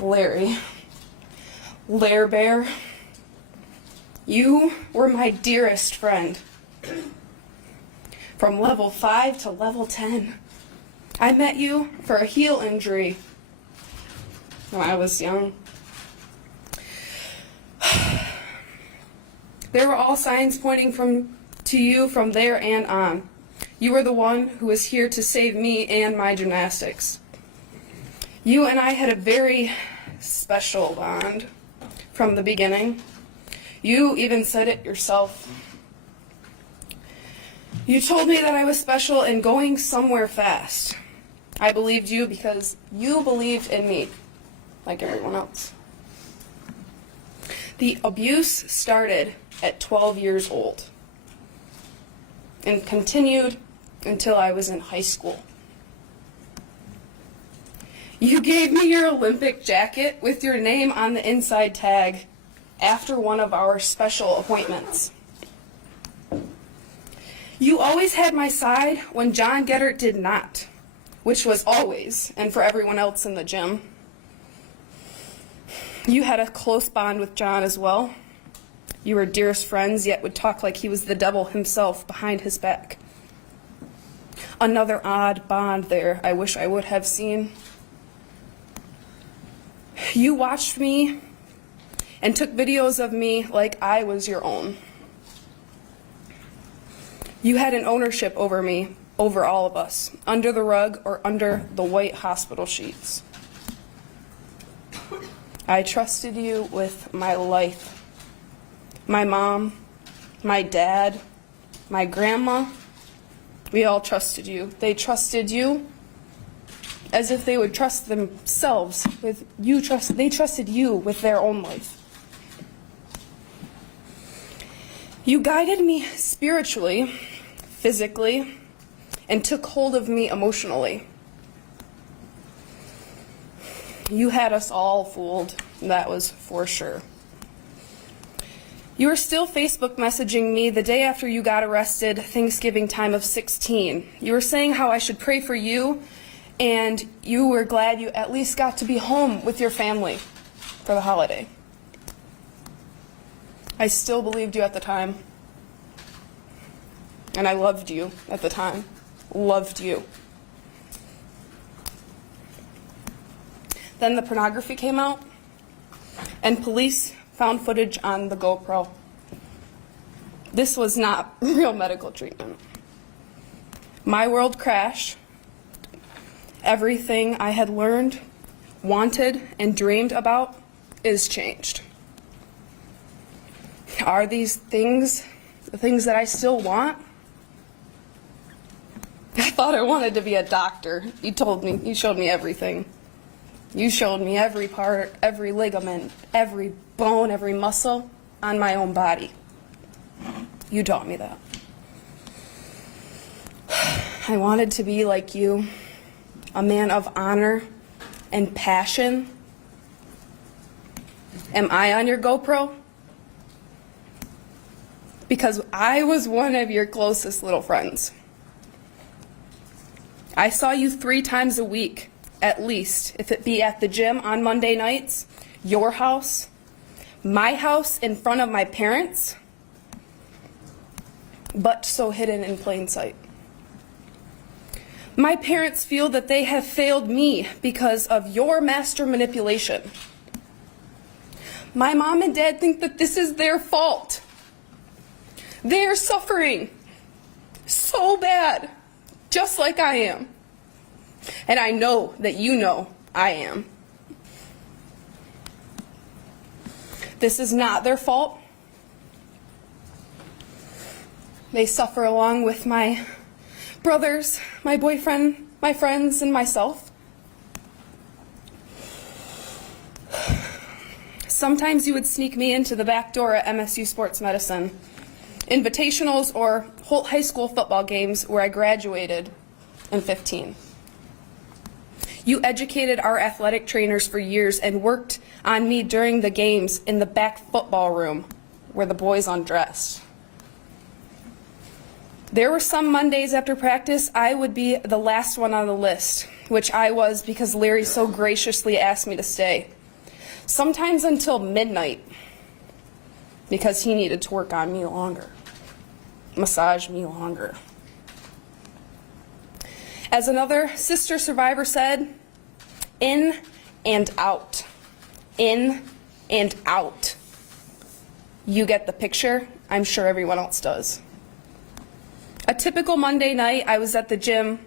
Larry, Lair Bear, you were my dearest friend. From level 5 to level 10, I met you for a heel injury when I was young. There were all signs pointing to you from there and on. You were the one who was here to save me and my gymnastics. You and I had a very special bond from the beginning. You even said it yourself. You told me that I was special and going somewhere fast. I believed you because you believed in me, like everyone else. The abuse started at 12 years old and continued until I was in high school. You gave me your Olympic jacket with your name on the inside tag after one of our special appointments. You always had my side when John Geddert did not, which was always, and for everyone else in the gym. You had a close bond with John as well. You were dearest friends, yet would talk like he was the devil himself behind his back. Another odd bond there I wish I would have seen. You watched me and took videos of me like I was your own. You had an ownership over me, over all of us, under the rug or under the white hospital sheets. I trusted you with my life. My mom, my dad, my grandma, we all trusted you. They trusted you as if they would trust themselves with you. They trusted you with their own life. You guided me spiritually, physically, and took hold of me emotionally. You had us all fooled, that was for sure. You were still Facebook messaging me the day after you got arrested, Thanksgiving time of 16. You were saying how I should pray for you, and you were glad you at least got to be home with your family for the holiday. I still believed you at the time, and I loved you at the time. Loved you. Then the pornography came out, and police found footage on the GoPro. This was not real medical treatment. My world crashed. Everything I had learned, wanted, and dreamed about is changed. Are these things the things that I still want? I thought I wanted to be a doctor. You told me, you showed me everything. You showed me every part, every ligament, every bone, every muscle on my own body. You taught me that. I wanted to be like you, a man of honor and passion. Am I on your GoPro? Because I was one of your closest little friends. I saw you 3 times a week, at least, if it be at the gym on Monday nights, your house, my house in front of my parents, but so hidden in plain sight. My parents feel that they have failed me because of your master manipulation. My mom and dad think that this is their fault. They are suffering so bad, just like I am. And I know that you know I am. This is not their fault. They suffer along with my brothers, my boyfriend, my friends, and myself. Sometimes you would sneak me into the back door at MSU Sports Medicine, invitationals, or Holt High School football games where I graduated in 15. You educated our athletic trainers for years and worked on me during the games in the back football room where the boys undressed. There were some Mondays after practice I would be the last one on the list, which I was because Larry so graciously asked me to stay. sometimes until midnight, because he needed to work on me longer, massage me longer. As another sister survivor said, in and out, in and out. You get the picture. I'm sure everyone else does. A typical Monday night, I was at the gym,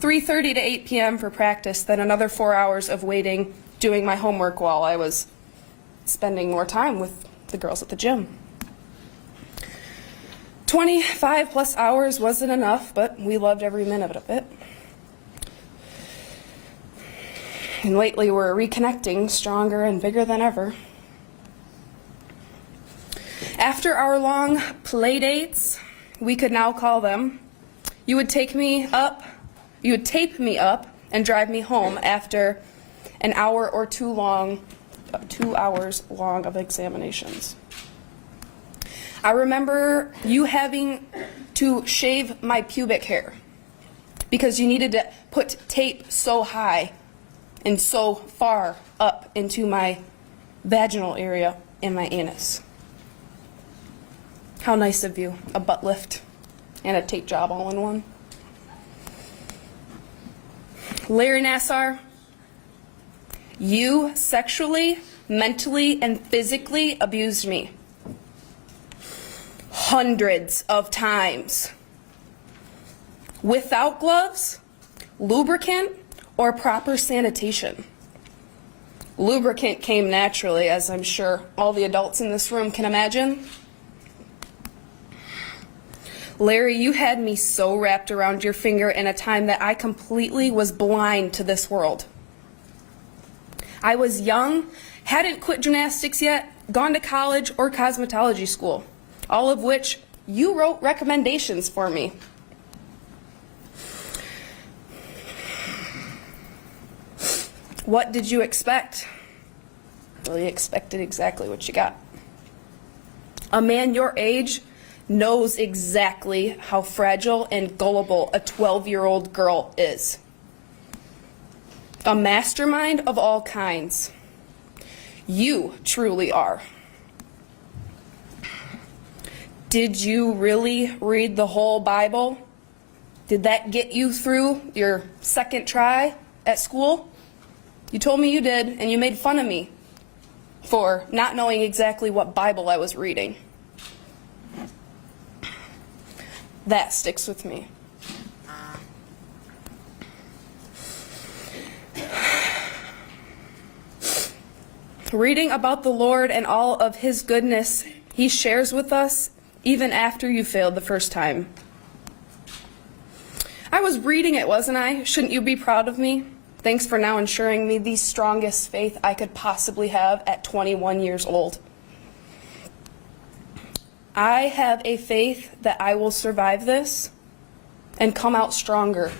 3:30 to 8 p.m. for practice, then another 4 hours of waiting, doing my homework while I was spending more time with the girls at the gym. 25 plus hours wasn't enough, but we loved every minute of it. And lately we're reconnecting stronger and bigger than ever. After our long play dates, we could now call them, you would tape me up and drive me home after an hour or 2 hours long of examinations. I remember you having to shave my pubic hair because you needed to put tape so high and so far up into my vaginal area and my anus. How nice of you, a butt lift and a tape job all in one. Larry Nassar, you sexually, mentally, and physically abused me. Hundreds of times. Without gloves, lubricant, or proper sanitation. Lubricant came naturally, as I'm sure all the adults in this room can imagine. Larry, you had me so wrapped around your finger in a time that I completely was blind to this world. I was young, hadn't quit gymnastics yet, gone to college or cosmetology school, all of which you wrote recommendations for me. What did you expect? Well, you expected exactly what you got. A man your age knows exactly how fragile and gullible a 12-year-old girl is. A mastermind of all kinds. You truly are. Did you really read the whole Bible? Did that get you through your second try at school? You told me you did, and you made fun of me for not knowing exactly what Bible I was reading. That sticks with me. Reading about the Lord and all of His goodness He shares with us even after you failed the first time. I was reading it, wasn't I? Shouldn't you be proud of me? Thanks for now ensuring me the strongest faith I could possibly have at 21 years old. I have a faith that I will survive this and come out stronger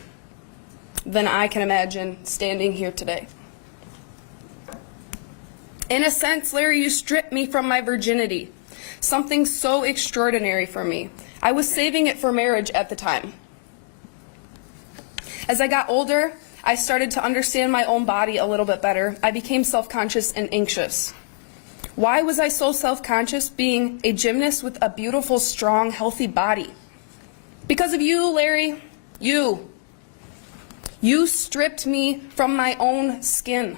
than I can imagine standing here today. In a sense, Larry, you stripped me from my virginity, something so extraordinary for me. I was saving it for marriage at the time. As I got older, I started to understand my own body a little bit better. I became self-conscious and anxious. Why was I so self-conscious being a gymnast with a beautiful, strong, healthy body? Because of you, Larry. You. You stripped me from my own skin.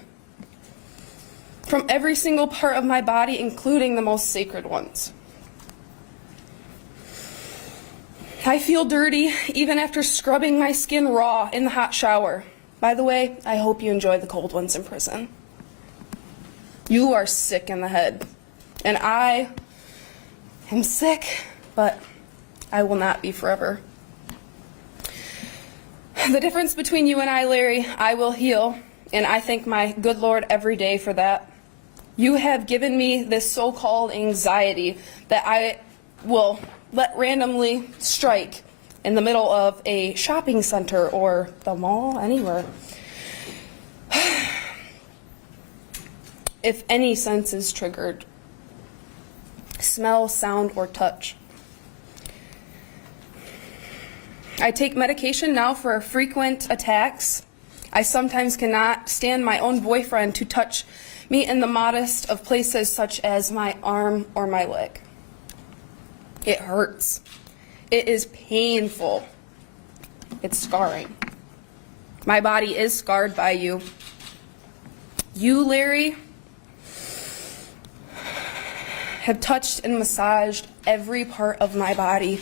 From every single part of my body, including the most sacred ones. I feel dirty even after scrubbing my skin raw in the hot shower. By the way, I hope you enjoy the cold ones in prison. You are sick in the head, and I am sick, but I will not be forever. The difference between you and I, Larry, I will heal, and I thank my good Lord every day for that. You have given me this so-called anxiety that I will let randomly strike in the middle of a shopping center or the mall, anywhere. If any sense is triggered, smell, sound, or touch. I take medication now for frequent attacks. I sometimes cannot stand my own boyfriend to touch me in the modest of places such as my arm or my leg. It hurts. It is painful. It's scarring. My body is scarred by you. You, Larry, have touched and massaged every part of my body.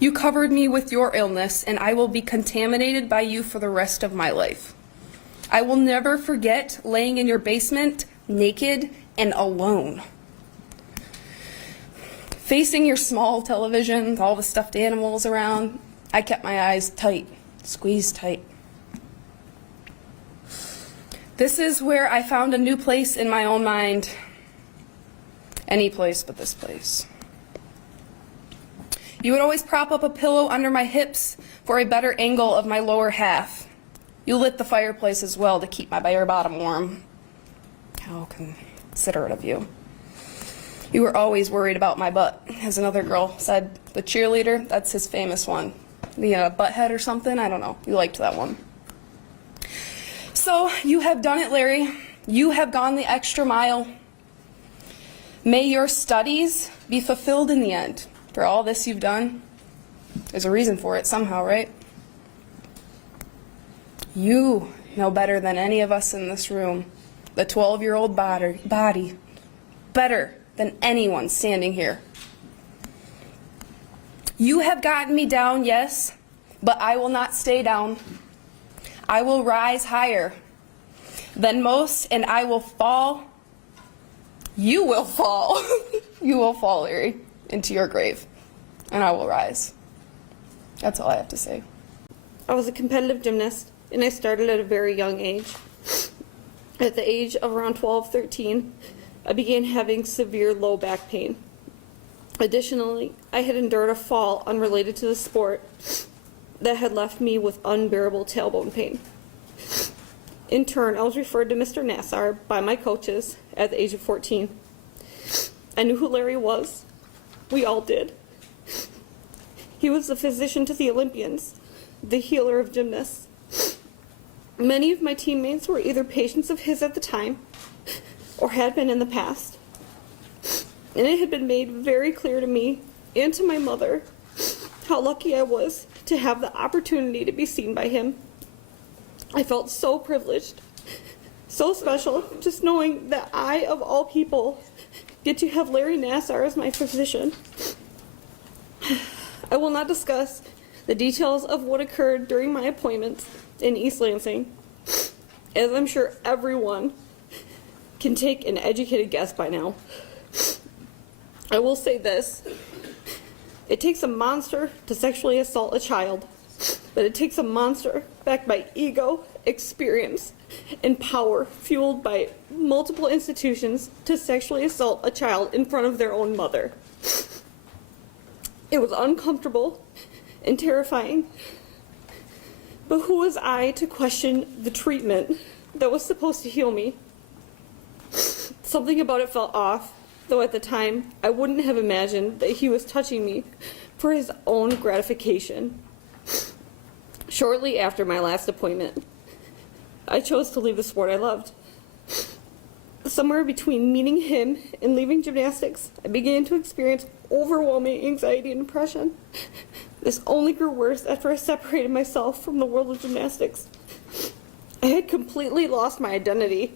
You covered me with your illness, and I will be contaminated by you for the rest of my life. I will never forget laying in your basement, naked and alone. Facing your small television with all the stuffed animals around, I kept my eyes tight, squeezed tight. This is where I found a new place in my own mind. Any place but this place. You would always prop up a pillow under my hips for a better angle of my lower half. You lit the fireplace as well to keep my bare bottom warm. How considerate of you. You were always worried about my butt, as another girl said. The cheerleader, that's his famous one. The butthead or something, I don't know. You liked that one. So, you have done it, Larry. You have gone the extra mile. May your studies be fulfilled in the end. For all this you've done, there's a reason for it somehow, right? You know better than any of us in this room the 12-year-old body, better than anyone standing here. You have gotten me down, yes, but I will not stay down. I will rise higher than most, and I will fall. You will fall. You will fall, Larry, into your grave, and I will rise. That's all I have to say. I was a competitive gymnast, and I started at a very young age. At the age of around 12, 13, I began having severe low back pain. Additionally, I had endured a fall unrelated to the sport that had left me with unbearable tailbone pain. In turn, I was referred to Mr. Nassar by my coaches at the age of 14. I knew who Larry was. We all did. He was the physician to the Olympians, the healer of gymnasts. Many of my teammates were either patients of his at the time or had been in the past. And it had been made very clear to me and to my mother how lucky I was to have the opportunity to be seen by him. I felt so privileged, so special, just knowing that I, of all people, get to have Larry Nassar as my physician. I will not discuss the details of what occurred during my appointments in East Lansing, as I'm sure everyone can take an educated guess by now. I will say this: it takes a monster to sexually assault a child, but it takes a monster backed by ego, experience, and power fueled by multiple institutions to sexually assault a child in front of their own mother. It was uncomfortable and terrifying, but who was I to question the treatment that was supposed to heal me? Something about it felt off, though at the time I wouldn't have imagined that he was touching me for his own gratification. Shortly after my last appointment, I chose to leave the sport I loved. Somewhere between meeting him and leaving gymnastics, I began to experience overwhelming anxiety and depression. This only grew worse after I separated myself from the world of gymnastics. I had completely lost my identity.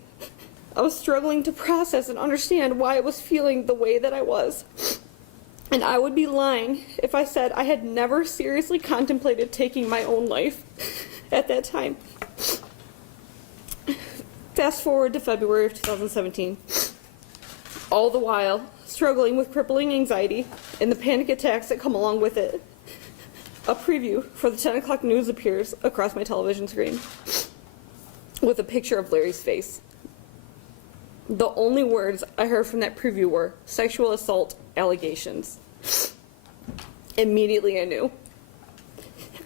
I was struggling to process and understand why I was feeling the way that I was. And I would be lying if I said I had never seriously contemplated taking my own life at that time. Fast forward to February of 2017. All the while, struggling with crippling anxiety and the panic attacks that come along with it, a preview for the 10 o'clock news appears across my television screen with a picture of Larry's face. The only words I heard from that preview were sexual assault allegations. Immediately I knew.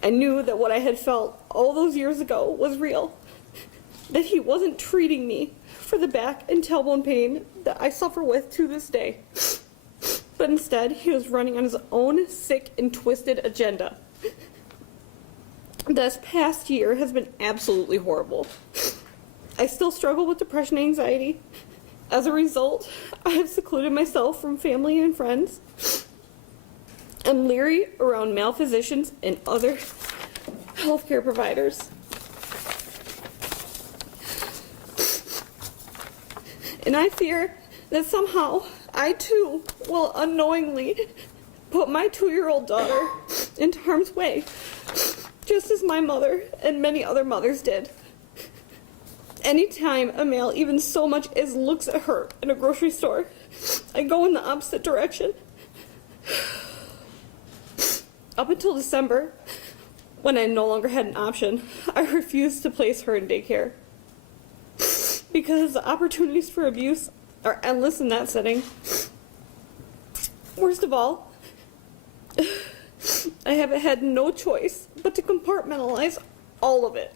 I knew that what I had felt all those years ago was real. That he wasn't treating me for the back and tailbone pain that I suffer with to this day. But instead, he was running on his own sick and twisted agenda. This past year has been absolutely horrible. I still struggle with depression and anxiety. As a result, I have secluded myself from family and friends. I'm leery around male physicians and other healthcare providers. And I fear that somehow I too will unknowingly put my 2-year-old daughter into harm's way, just as my mother and many other mothers did. Anytime a male even so much as looks at her in a grocery store, I go in the opposite direction. Up until December, when I no longer had an option, I refused to place her in daycare. Because the opportunities for abuse are endless in that setting. Worst of all, I have had no choice but to compartmentalize all of it.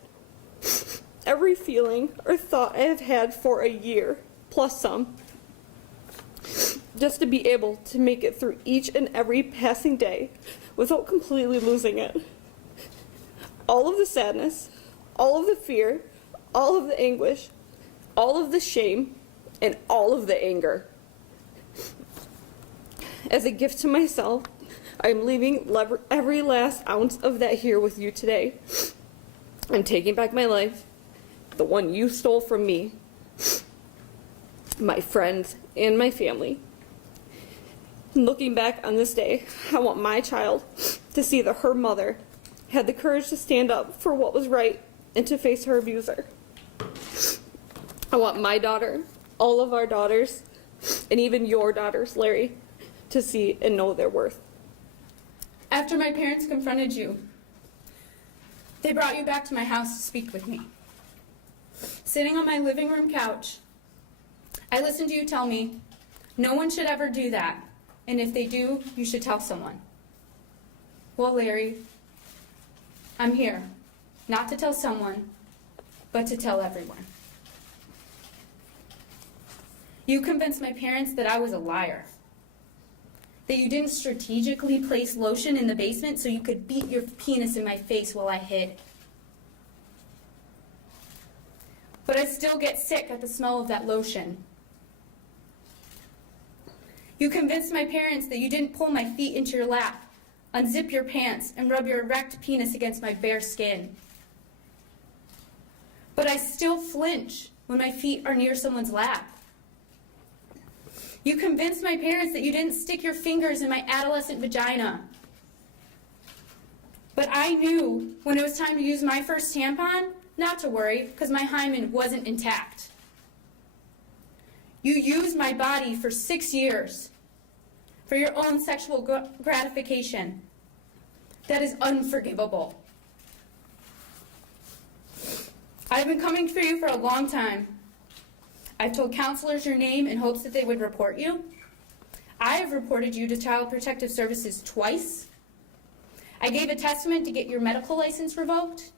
Every feeling or thought I have had for a year, plus some, just to be able to make it through each and every passing day without completely losing it. All of the sadness, all of the fear, all of the anguish, all of the shame, and all of the anger. As a gift to myself, I'm leaving every last ounce of that here with you today. I'm taking back my life, the one you stole from me, my friends, and my family. Looking back on this day, I want my child to see that her mother had the courage to stand up for what was right and to face her abuser. I want my daughter, all of our daughters, and even your daughters, Larry, to see and know their worth. After my parents confronted you, they brought you back to my house to speak with me. Sitting on my living room couch, I listened to you tell me, no one should ever do that, and if they do, you should tell someone. Well, Larry, I'm here, not to tell someone, but to tell everyone. You convinced my parents that I was a liar, that you didn't strategically place lotion in the basement so you could beat your penis in my face while I hid. But I still get sick at the smell of that lotion. You convinced my parents that you didn't pull my feet into your lap, unzip your pants, and rub your erect penis against my bare skin. But I still flinch when my feet are near someone's lap. You convinced my parents that you didn't stick your fingers in my adolescent vagina. But I knew when it was time to use my first tampon, not to worry, because my hymen wasn't intact. You used my body for 6 years for your own sexual gratification. That is unforgivable. I've been coming for you for a long time. I've told counselors your name in hopes that they would report you. I have reported you to Child Protective Services twice. I gave a testament to get your medical license revoked.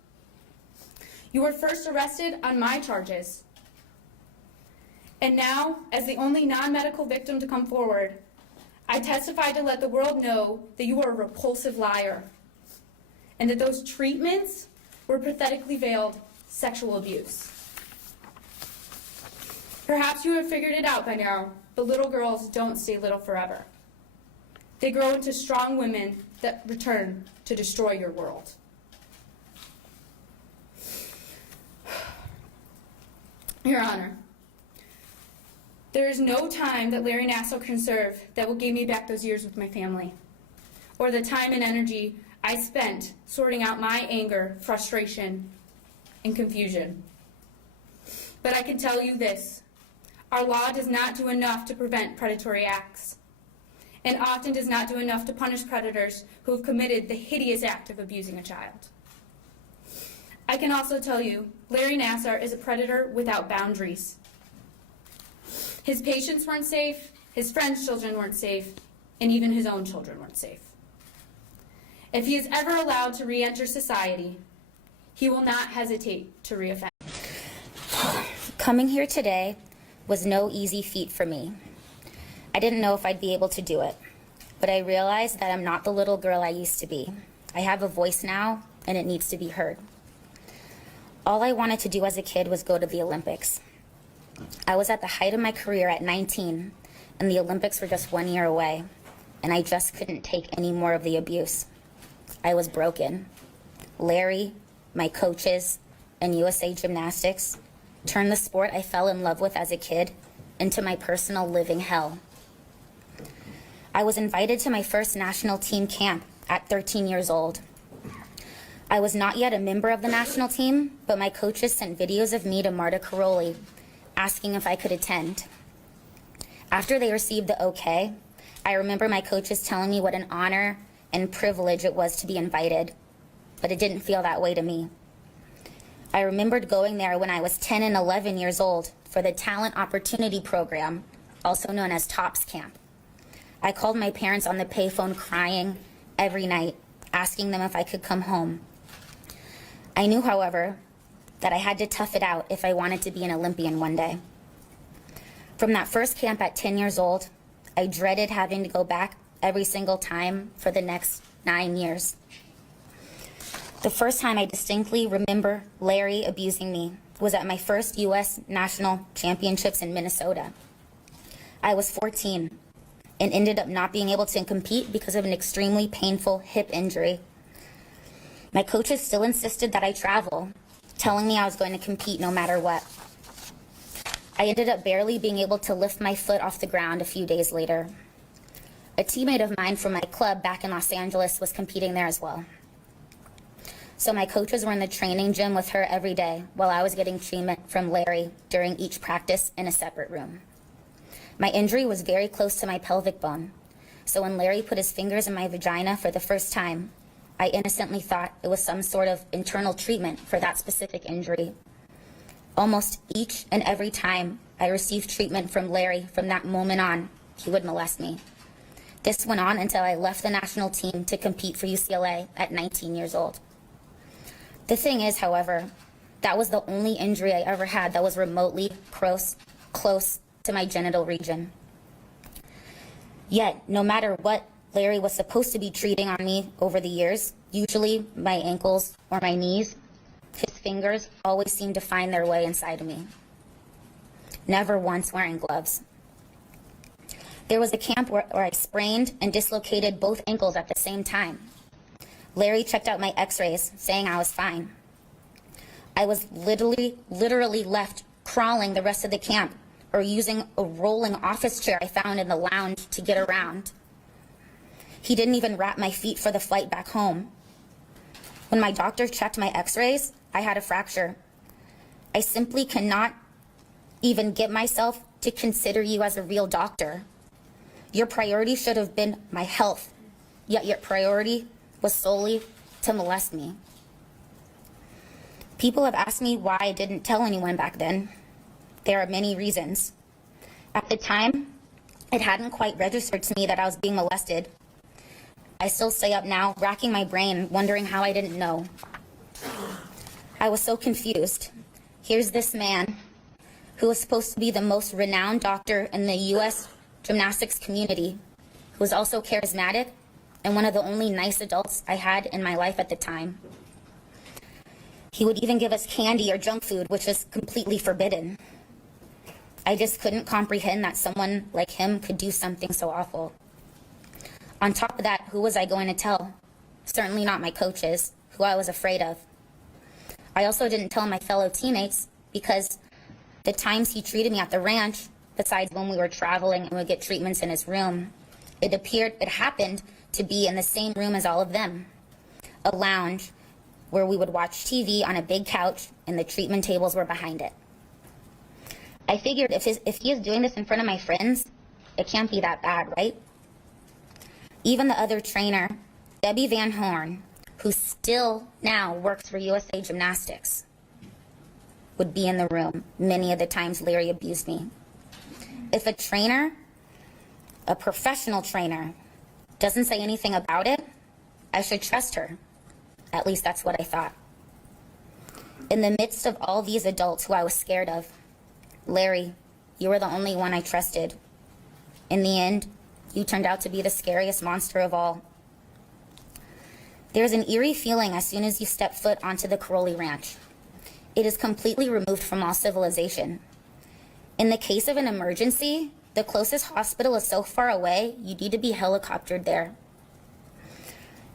You were first arrested on my charges. And now, as the only non-medical victim to come forward, I testify to let the world know that you are a repulsive liar and that those treatments were pathetically veiled sexual abuse. Perhaps you have figured it out by now, but little girls don't stay little forever. They grow into strong women that return to destroy your world. Your Honor, there is no time that Larry Nassar can serve that will give me back those years with my family, or the time and energy I spent sorting out my anger, frustration, and confusion. But I can tell you this. Our law does not do enough to prevent predatory acts, and often does not do enough to punish predators who have committed the hideous act of abusing a child. I can also tell you, Larry Nassar is a predator without boundaries. His patients weren't safe, his friends' children weren't safe, and even his own children weren't safe. If he is ever allowed to re-enter society, he will not hesitate to re-offend. Coming here today was no easy feat for me. I didn't know if I'd be able to do it, but I realized that I'm not the little girl I used to be. I have a voice now, and it needs to be heard. All I wanted to do as a kid was go to the Olympics. I was at the height of my career at 19, and the Olympics were just 1 year away, and I just couldn't take any more of the abuse. I was broken. Larry, my coaches, and USA Gymnastics turned the sport I fell in love with as a kid into my personal living hell. I was invited to my first national team camp at 13 years old. I was not yet a member of the national team, but my coaches sent videos of me to Marta Caroli asking if I could attend. After they received the okay, I remember my coaches telling me what an honor and privilege it was to be invited, but it didn't feel that way to me. I remembered going there when I was 10 and 11 years old for the Talent Opportunity Program, also known as TOPS Camp. I called my parents on the payphone crying every night, asking them if I could come home. I knew, however, that I had to tough it out if I wanted to be an Olympian one day. From that first camp at 10 years old, I dreaded having to go back every single time for the next 9 years. The first time I distinctly remember Larry abusing me was at my first U.S. National Championships in Minnesota. I was 14 and ended up not being able to compete because of an extremely painful hip injury. My coaches still insisted that I travel, telling me I was going to compete no matter what. I ended up barely being able to lift my foot off the ground a few days later. A teammate of mine from my club back in Los Angeles was competing there as well. So my coaches were in the training gym with her every day while I was getting treatment from Larry during each practice in a separate room. My injury was very close to my pelvic bone, so when Larry put his fingers in my vagina for the first time, I innocently thought it was some sort of internal treatment for that specific injury. Almost each and every time I received treatment from Larry from that moment on, he would molest me. This went on until I left the national team to compete for UCLA at 19 years old. The thing is, however, that was the only injury I ever had that was remotely close to my genital region. Yet, no matter what Larry was supposed to be treating on me over the years, usually my ankles or my knees, his fingers always seemed to find their way inside of me. Never once wearing gloves. There was a camp where I sprained and dislocated both ankles at the same time. Larry checked out my x-rays, saying I was fine. I was literally left crawling the rest of the camp or using a rolling office chair I found in the lounge to get around. He didn't even wrap my feet for the flight back home. When my doctor checked my x-rays, I had a fracture. I simply cannot even get myself to consider you as a real doctor. Your priority should have been my health, yet your priority was solely to molest me. People have asked me why I didn't tell anyone back then. There are many reasons. At the time, it hadn't quite registered to me that I was being molested. I still stay up now, racking my brain, wondering how I didn't know. I was so confused. Here's this man who was supposed to be the most renowned doctor in the U.S. gymnastics community, who was also charismatic and one of the only nice adults I had in my life at the time. He would even give us candy or junk food, which was completely forbidden. I just couldn't comprehend that someone like him could do something so awful. On top of that, who was I going to tell? Certainly not my coaches, who I was afraid of. I also didn't tell my fellow teammates because the times he treated me at the ranch, besides when we were traveling and would get treatments in his room, it happened to be in the same room as all of them, a lounge where we would watch TV on a big couch and the treatment tables were behind it. I figured if he is doing this in front of my friends, it can't be that bad, right? Even the other trainer, Debbie Van Horn, who still now works for USA Gymnastics, would be in the room many of the times Larry abused me. If a trainer, a professional trainer, doesn't say anything about it, I should trust her. At least that's what I thought. In the midst of all these adults who I was scared of, Larry, you were the only one I trusted. In the end, you turned out to be the scariest monster of all. There's an eerie feeling as soon as you step foot onto the Karolyi Ranch. It is completely removed from all civilization. In the case of an emergency, the closest hospital is so far away, you need to be helicoptered there.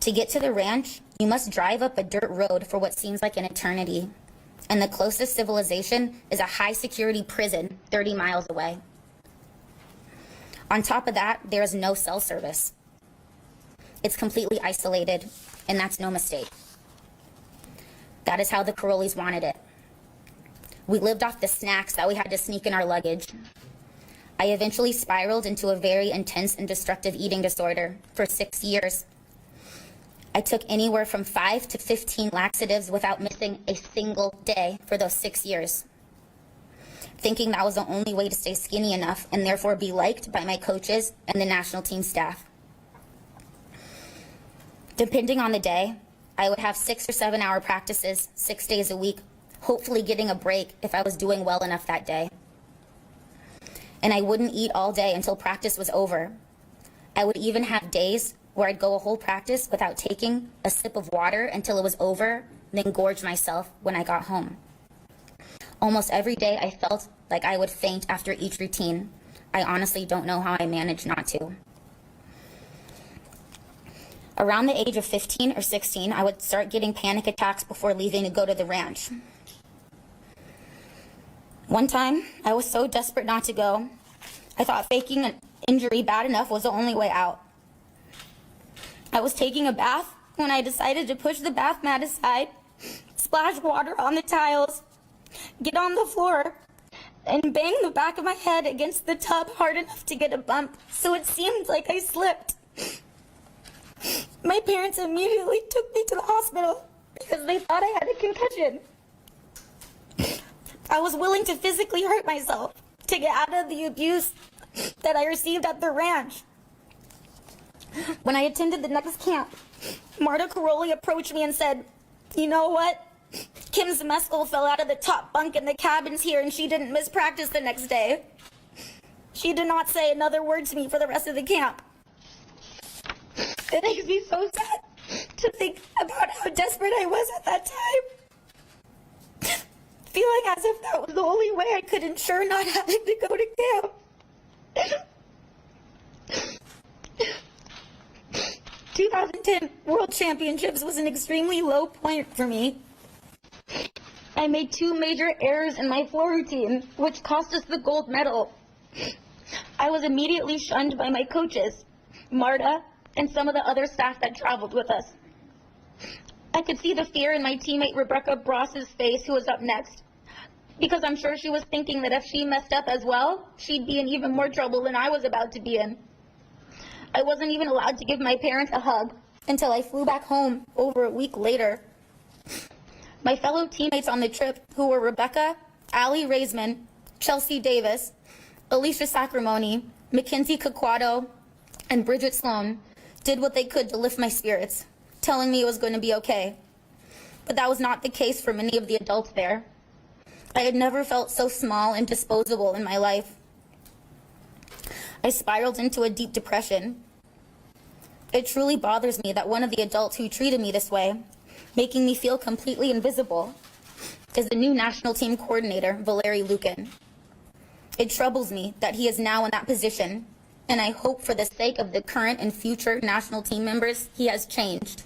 To get to the ranch, you must drive up a dirt road for what seems like an eternity. And the closest civilization is a high-security prison 30 miles away. On top of that, there is no cell service. It's completely isolated, and that's no mistake. That is how the Karolyis wanted it. We lived off the snacks that we had to sneak in our luggage. I eventually spiraled into a very intense and destructive eating disorder for 6 years. I took anywhere from 5 to 15 laxatives without missing a single day for those 6 years, thinking that was the only way to stay skinny enough and therefore be liked by my coaches and the national team staff. Depending on the day, I would have 6 or 7 hour practices 6 days a week, hopefully getting a break if I was doing well enough that day. And I wouldn't eat all day until practice was over. I would even have days where I'd go a whole practice without taking a sip of water until it was over, then gorge myself when I got home. Almost every day I felt like I would faint after each routine. I honestly don't know how I managed not to. Around the age of 15 or 16, I would start getting panic attacks before leaving to go to the ranch. One time, I was so desperate not to go, I thought faking an injury bad enough was the only way out. I was taking a bath when I decided to push the bath mat aside, splash water on the tiles, get on the floor, and bang the back of my head against the tub hard enough to get a bump, so it seemed like I slipped. My parents immediately took me to the hospital because they thought I had a concussion. I was willing to physically hurt myself to get out of the abuse that I received at the ranch. When I attended the next camp, Marta Karolyi approached me and said, "You know what? Kim's mescal fell out of the top bunk in the cabins here and she didn't miss practice the next day." She did not say another word to me for the rest of the camp. It makes me so sad to think about how desperate I was at that time. Feeling as if that was the only way I could ensure not having to go to camp. 2010 World Championships was an extremely low point for me. I made 2 major errors in my floor routine, which cost us the gold medal. I was immediately shunned by my coaches, Marta, and some of the other staff that traveled with us. I could see the fear in my teammate Rebecca Bross's face, who was up next, because I'm sure she was thinking that if she messed up as well, she'd be in even more trouble than I was about to be in. I wasn't even allowed to give my parents a hug until I flew back home over a week later. My fellow teammates on the trip, who were Rebecca, Aly Raisman, Chelsea Davis, Alicia Sacramone, Mackenzie Caquado, and Bridget Sloan, did what they could to lift my spirits, telling me it was going to be okay. But that was not the case for many of the adults there. I had never felt so small and disposable in my life. I spiraled into a deep depression. It truly bothers me that one of the adults who treated me this way, making me feel completely invisible, is the new national team coordinator, Valeri Lukin. It troubles me that he is now in that position, and I hope for the sake of the current and future national team members, he has changed.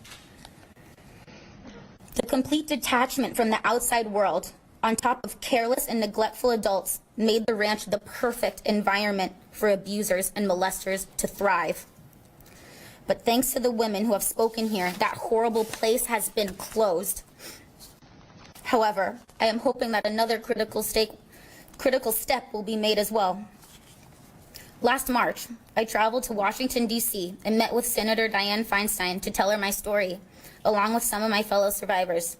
The complete detachment from the outside world, on top of careless and neglectful adults, made the ranch the perfect environment for abusers and molesters to thrive. But thanks to the women who have spoken here, that horrible place has been closed. However, I am hoping that another critical step will be made as well. Last March, I traveled to Washington, D.C. and met with Senator Dianne Feinstein to tell her my story, along with some of my fellow survivors.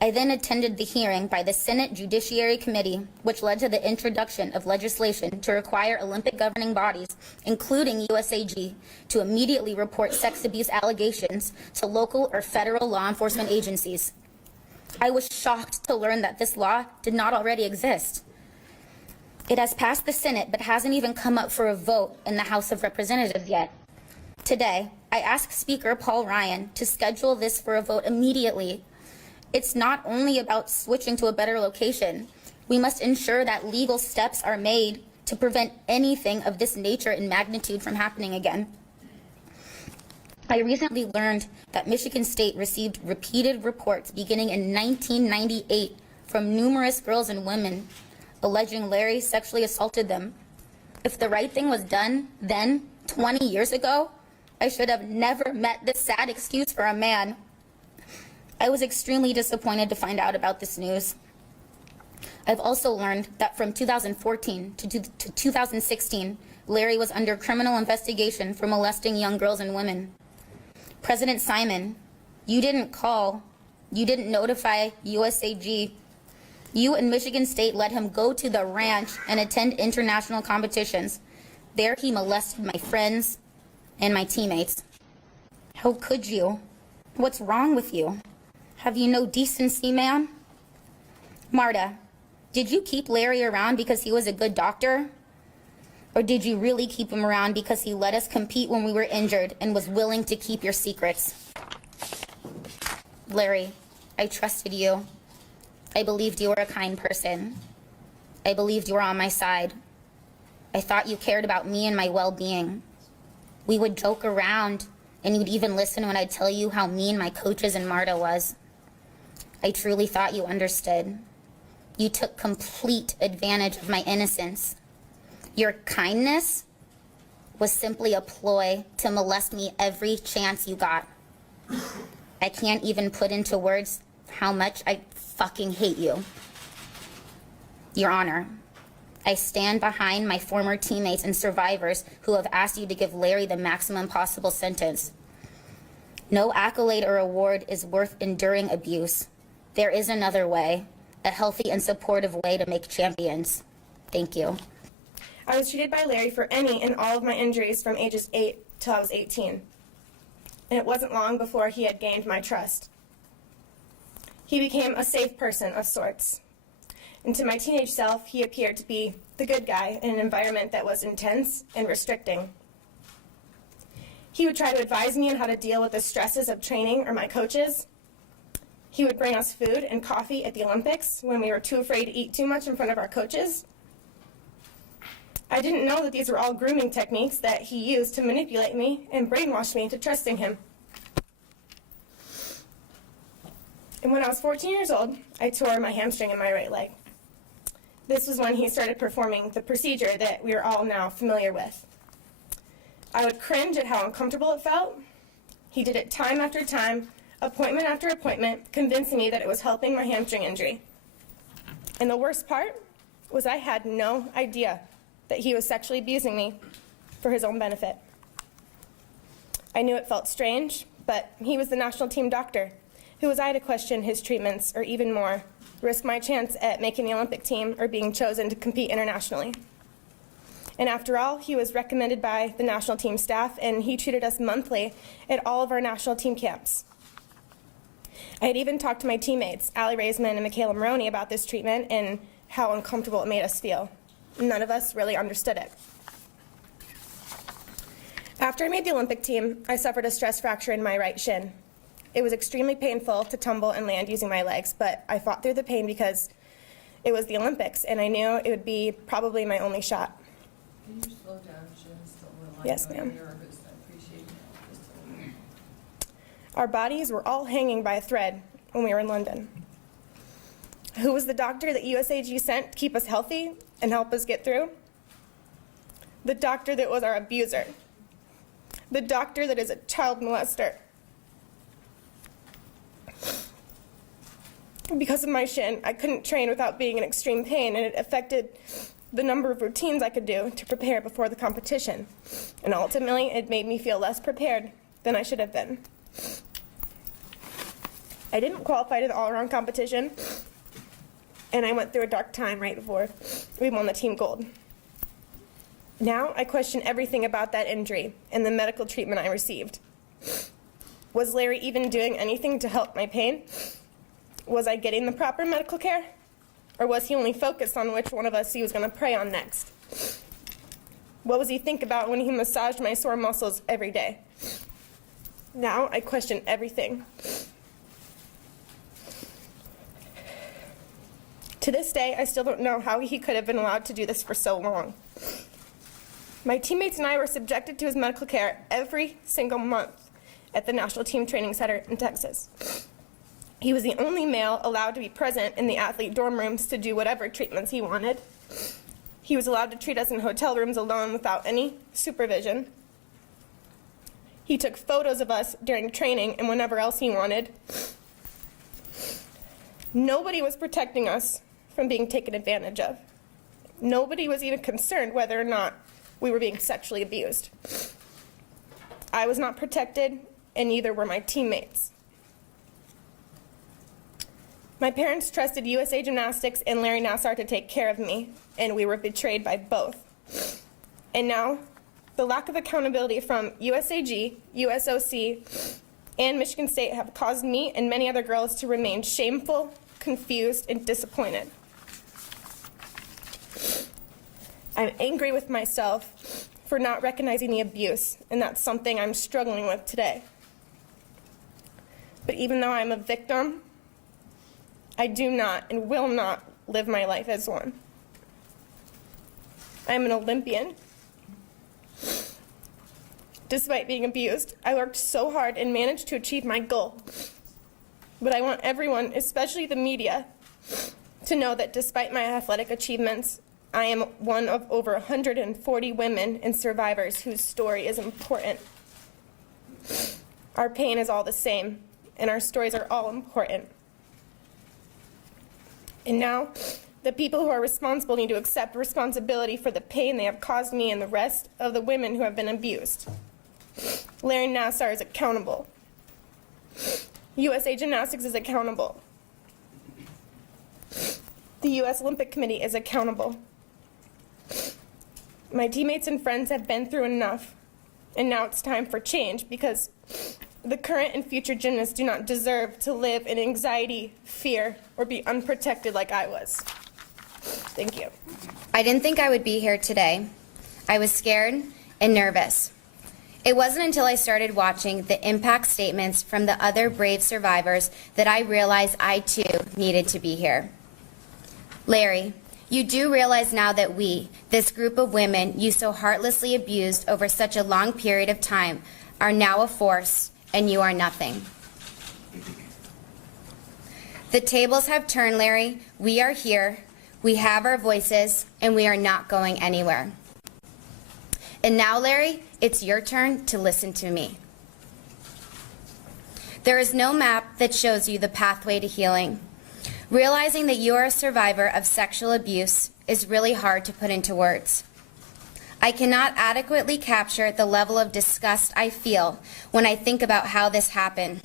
I then attended the hearing by the Senate Judiciary Committee, which led to the introduction of legislation to require Olympic governing bodies, including USAG, to immediately report sex abuse allegations to local or federal law enforcement agencies. I was shocked to learn that this law did not already exist. It has passed the Senate, but hasn't even come up for a vote in the House of Representatives yet. Today, I ask Speaker Paul Ryan to schedule this for a vote immediately. It's not only about switching to a better location. We must ensure that legal steps are made to prevent anything of this nature and magnitude from happening again. I recently learned that Michigan State received repeated reports beginning in 1998 from numerous girls and women alleging Larry sexually assaulted them. If the right thing was done then, 20 years ago, I should have never met this sad excuse for a man. I was extremely disappointed to find out about this news. I've also learned that from 2014 to 2016, Larry was under criminal investigation for molesting young girls and women. President Simon, you didn't call, you didn't notify USAG. You and Michigan State let him go to the ranch and attend international competitions. There he molested my friends and my teammates. How could you? What's wrong with you? Have you no decency, ma'am? Marta, did you keep Larry around because he was a good doctor? Or did you really keep him around because he let us compete when we were injured and was willing to keep your secrets? Larry, I trusted you. I believed you were a kind person. I believed you were on my side. I thought you cared about me and my well-being. We would joke around, and you'd even listen when I'd tell you how mean my coaches and Marta was. I truly thought you understood. You took complete advantage of my innocence. Your kindness was simply a ploy to molest me every chance you got. I can't even put into words how much I fucking hate you. Your Honor, I stand behind my former teammates and survivors who have asked you to give Larry the maximum possible sentence. No accolade or award is worth enduring abuse. There is another way, a healthy and supportive way to make champions. Thank you. I was treated by Larry for any and all of my injuries from ages 8 till I was 18. And it wasn't long before he had gained my trust. He became a safe person of sorts. And to my teenage self, he appeared to be the good guy in an environment that was intense and restricting. He would try to advise me on how to deal with the stresses of training or my coaches. He would bring us food and coffee at the Olympics when we were too afraid to eat too much in front of our coaches. I didn't know that these were all grooming techniques that he used to manipulate me and brainwash me into trusting him. And when I was 14 years old, I tore my hamstring in my right leg. This was when he started performing the procedure that we are all now familiar with. I would cringe at how uncomfortable it felt. He did it time after time, appointment after appointment, convincing me that it was helping my hamstring injury. And the worst part was I had no idea that he was sexually abusing me for his own benefit. I knew it felt strange, but he was the national team doctor. Who was I to question his treatments, or even more, risk my chance at making the Olympic team or being chosen to compete internationally? And after all, he was recommended by the national team staff, and he treated us monthly at all of our national team camps. I had even talked to my teammates, Aly Raisman and Michaela Maroney, about this treatment and how uncomfortable it made us feel. None of us really understood it. After I made the Olympic team, I suffered a stress fracture in my right shin. It was extremely painful to tumble and land using my legs, but I fought through the pain because it was the Olympics, and I knew it would be probably my only shot. Can you slow down, just a little? Yes, ma'am. I appreciate it. Just a little. Our bodies were all hanging by a thread when we were in London. Who was the doctor that USAG sent to keep us healthy and help us get through? The doctor that was our abuser. The doctor that is a child molester. Because of my shin, I couldn't train without being in extreme pain, and it affected the number of routines I could do to prepare before the competition. And ultimately, it made me feel less prepared than I should have been. I didn't qualify to the all-around competition, and I went through a dark time right before we won the team gold. Now I question everything about that injury and the medical treatment I received. Was Larry even doing anything to help my pain? Was I getting the proper medical care? Or was he only focused on which one of us he was going to prey on next? What was he think about when he massaged my sore muscles every day? Now I question everything. To this day, I still don't know how he could have been allowed to do this for so long. My teammates and I were subjected to his medical care every single month at the National Team Training Center in Texas. He was the only male allowed to be present in the athlete dorm rooms to do whatever treatments he wanted. He was allowed to treat us in hotel rooms alone without any supervision. He took photos of us during training and whenever else he wanted. Nobody was protecting us from being taken advantage of. Nobody was even concerned whether or not we were being sexually abused. I was not protected, and neither were my teammates. My parents trusted USA Gymnastics and Larry Nassar to take care of me, and we were betrayed by both. And now, the lack of accountability from USAG, USOC, and Michigan State have caused me and many other girls to remain shameful, confused, and disappointed. I'm angry with myself for not recognizing the abuse, and that's something I'm struggling with today. But even though I'm a victim, I do not and will not live my life as one. I'm an Olympian. Despite being abused, I worked so hard and managed to achieve my goal. But I want everyone, especially the media, to know that despite my athletic achievements, I am one of over 140 women and survivors whose story is important. Our pain is all the same, and our stories are all important. And now, the people who are responsible need to accept responsibility for the pain they have caused me and the rest of the women who have been abused. Larry Nassar is accountable. USA Gymnastics is accountable. The U.S. Olympic Committee is accountable. My teammates and friends have been through enough, and now it's time for change because the current and future gymnasts do not deserve to live in anxiety, fear, or be unprotected like I was. Thank you. I didn't think I would be here today. I was scared and nervous. It wasn't until I started watching the impact statements from the other brave survivors that I realized I too needed to be here. Larry, you do realize now that we, this group of women you so heartlessly abused over such a long period of time, are now a force and you are nothing. The tables have turned, Larry. We are here. We have our voices, and we are not going anywhere. And now, Larry, it's your turn to listen to me. There is no map that shows you the pathway to healing. Realizing that you are a survivor of sexual abuse is really hard to put into words. I cannot adequately capture the level of disgust I feel when I think about how this happened.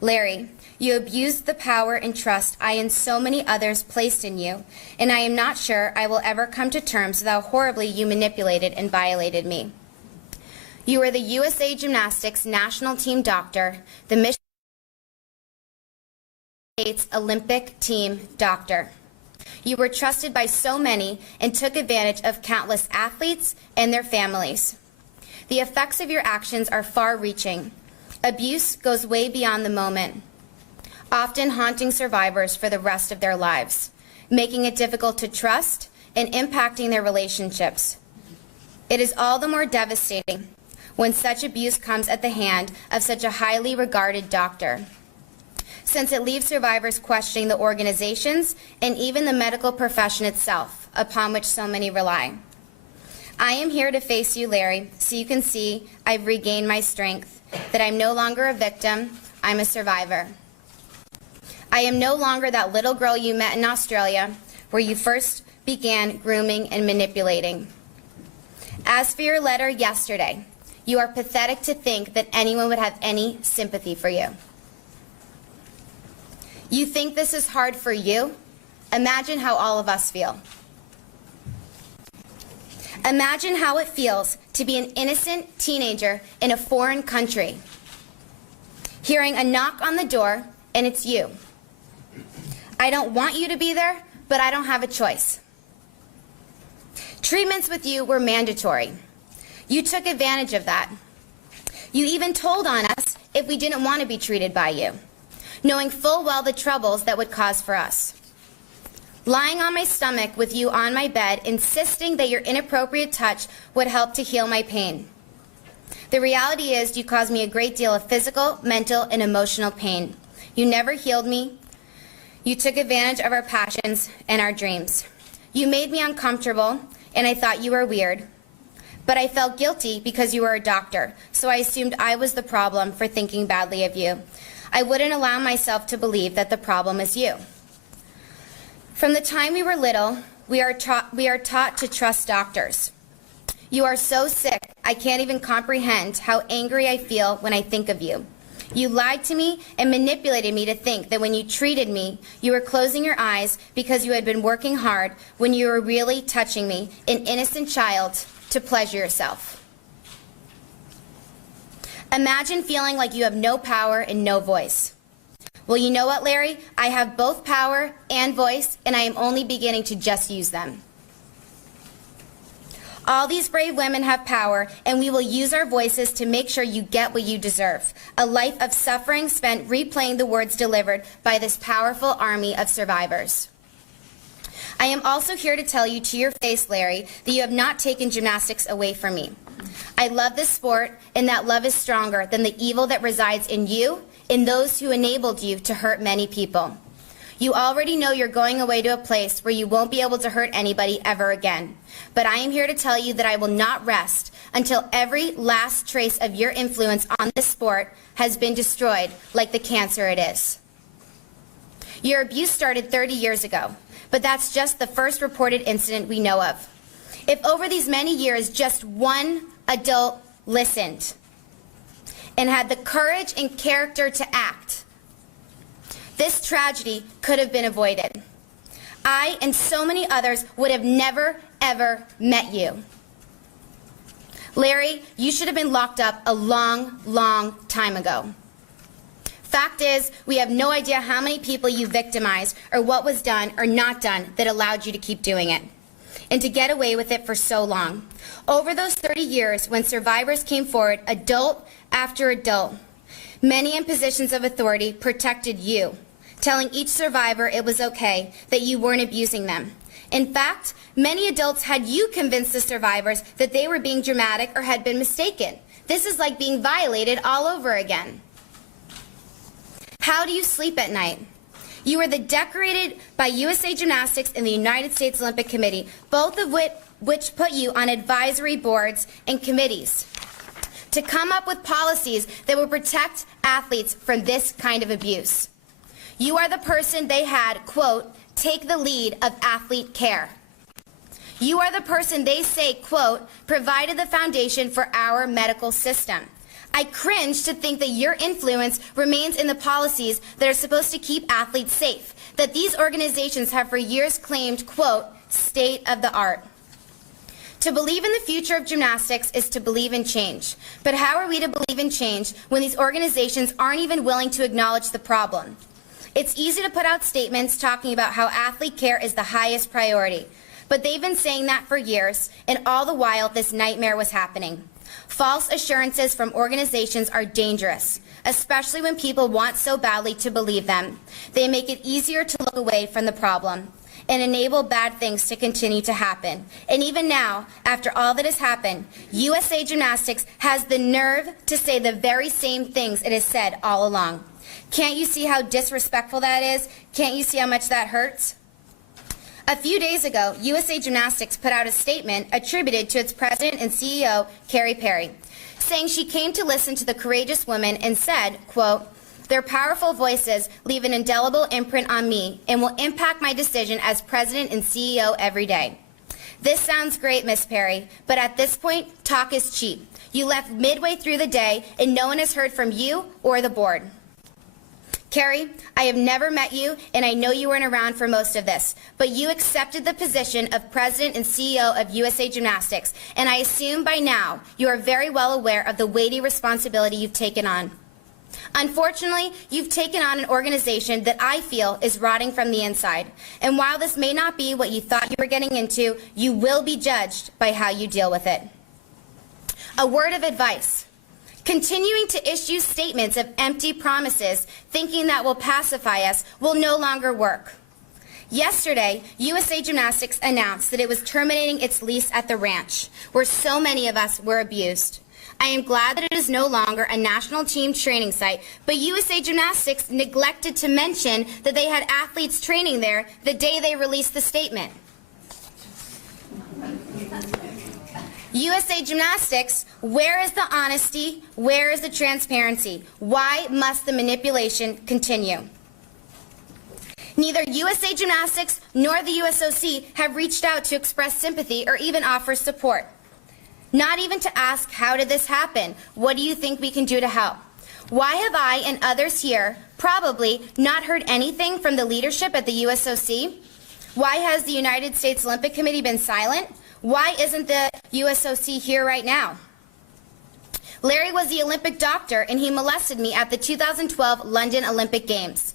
Larry, you abused the power and trust I and so many others placed in you, and I am not sure I will ever come to terms with how horribly you manipulated and violated me. You are the USA Gymnastics national team doctor, the Michigan State's Olympic team doctor. You were trusted by so many and took advantage of countless athletes and their families. The effects of your actions are far-reaching. Abuse goes way beyond the moment, often haunting survivors for the rest of their lives, making it difficult to trust and impacting their relationships. It is all the more devastating when such abuse comes at the hand of such a highly regarded doctor, since it leaves survivors questioning the organizations and even the medical profession itself upon which so many rely. I am here to face you, Larry, so you can see I've regained my strength, that I'm no longer a victim, I'm a survivor. I am no longer that little girl you met in Australia where you first began grooming and manipulating. As for your letter yesterday, you are pathetic to think that anyone would have any sympathy for you. You think this is hard for you? Imagine how all of us feel. Imagine how it feels to be an innocent teenager in a foreign country, hearing a knock on the door, and it's you. I don't want you to be there, but I don't have a choice. Treatments with you were mandatory. You took advantage of that. You even told on us if we didn't want to be treated by you, knowing full well the troubles that would cause for us. Lying on my stomach with you on my bed, insisting that your inappropriate touch would help to heal my pain. The reality is you caused me a great deal of physical, mental, and emotional pain. You never healed me. You took advantage of our passions and our dreams. You made me uncomfortable, and I thought you were weird. But I felt guilty because you were a doctor, so I assumed I was the problem for thinking badly of you. I wouldn't allow myself to believe that the problem is you. From the time we were little, we are taught to trust doctors. You are so sick, I can't even comprehend how angry I feel when I think of you. You lied to me and manipulated me to think that when you treated me, you were closing your eyes because you had been working hard when you were really touching me, an innocent child, to pleasure yourself. Imagine feeling like you have no power and no voice. Well, you know what, Larry? I have both power and voice, and I am only beginning to just use them. All these brave women have power, and we will use our voices to make sure you get what you deserve. A life of suffering spent replaying the words delivered by this powerful army of survivors. I am also here to tell you to your face, Larry, that you have not taken gymnastics away from me. I love this sport, and that love is stronger than the evil that resides in you and those who enabled you to hurt many people. You already know you're going away to a place where you won't be able to hurt anybody ever again. But I am here to tell you that I will not rest until every last trace of your influence on this sport has been destroyed like the cancer it is. Your abuse started 30 years ago, but that's just the first reported incident we know of. If over these many years just one adult listened and had the courage and character to act, this tragedy could have been avoided. I and so many others would have never, ever met you. Larry, you should have been locked up a long, long time ago. Fact is, we have no idea how many people you victimized or what was done or not done that allowed you to keep doing it and to get away with it for so long. Over those 30 years, when survivors came forward, adult after adult, many in positions of authority protected you, telling each survivor it was okay, that you weren't abusing them. In fact, many adults had you convince the survivors that they were being dramatic or had been mistaken. This is like being violated all over again. How do you sleep at night? You were decorated by USA Gymnastics and the United States Olympic Committee, both of which put you on advisory boards and committees to come up with policies that would protect athletes from this kind of abuse. You are the person they had, quote, take the lead of athlete care. You are the person they say, quote, provided the foundation for our medical system. I cringe to think that your influence remains in the policies that are supposed to keep athletes safe, that these organizations have for years claimed, quote, state of the art. To believe in the future of gymnastics is to believe in change. But how are we to believe in change when these organizations aren't even willing to acknowledge the problem? It's easy to put out statements talking about how athlete care is the highest priority, but they've been saying that for years, and all the while this nightmare was happening. False assurances from organizations are dangerous, especially when people want so badly to believe them. They make it easier to look away from the problem and enable bad things to continue to happen. And even now, after all that has happened, USA Gymnastics has the nerve to say the very same things it has said all along. Can't you see how disrespectful that is? Can't you see how much that hurts? A few days ago, USA Gymnastics put out a statement attributed to its president and CEO, Carrie Perry, saying she came to listen to the courageous women and said, quote, their powerful voices leave an indelible imprint on me and will impact my decision as president and CEO every day. This sounds great, Miss Perry, but at this point, talk is cheap. You left midway through the day and no one has heard from you or the board. Carrie, I have never met you, and I know you weren't around for most of this, but you accepted the position of President and CEO of USA Gymnastics, and I assume by now you are very well aware of the weighty responsibility you've taken on. Unfortunately, you've taken on an organization that I feel is rotting from the inside, and while this may not be what you thought you were getting into, you will be judged by how you deal with it. A word of advice. Continuing to issue statements of empty promises, thinking that will pacify us, will no longer work. Yesterday, USA Gymnastics announced that it was terminating its lease at the ranch, where so many of us were abused. I am glad that it is no longer a national team training site, but USA Gymnastics neglected to mention that they had athletes training there the day they released the statement. USA Gymnastics, where is the honesty? Where is the transparency? Why must the manipulation continue? Neither USA Gymnastics nor the USOC have reached out to express sympathy or even offer support. Not even to ask, how did this happen? What do you think we can do to help? Why have I and others here probably not heard anything from the leadership at the USOC? Why has the United States Olympic Committee been silent? Why isn't the USOC here right now? Larry was the Olympic doctor, and he molested me at the 2012 London Olympic Games.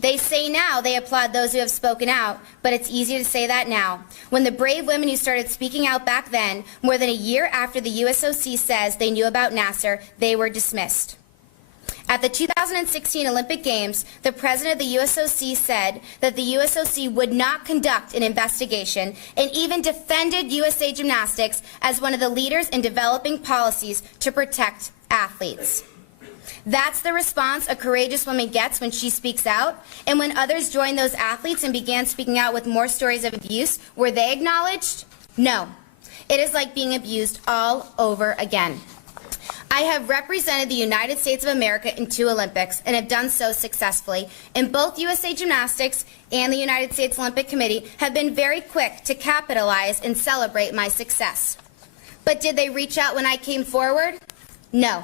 They say now they applaud those who have spoken out, but it's easy to say that now, when the brave women who started speaking out back then, more than a year after the USOC says they knew about Nassar, they were dismissed. At the 2016 Olympic Games, the president of the USOC said that the USOC would not conduct an investigation and even defended USA Gymnastics as one of the leaders in developing policies to protect athletes. That's the response a courageous woman gets when she speaks out. And when others joined those athletes and began speaking out with more stories of abuse, were they acknowledged? No. It is like being abused all over again. I have represented the United States of America in 2 Olympics and have done so successfully. And both USA Gymnastics and the United States Olympic Committee have been very quick to capitalize and celebrate my success. But did they reach out when I came forward? No.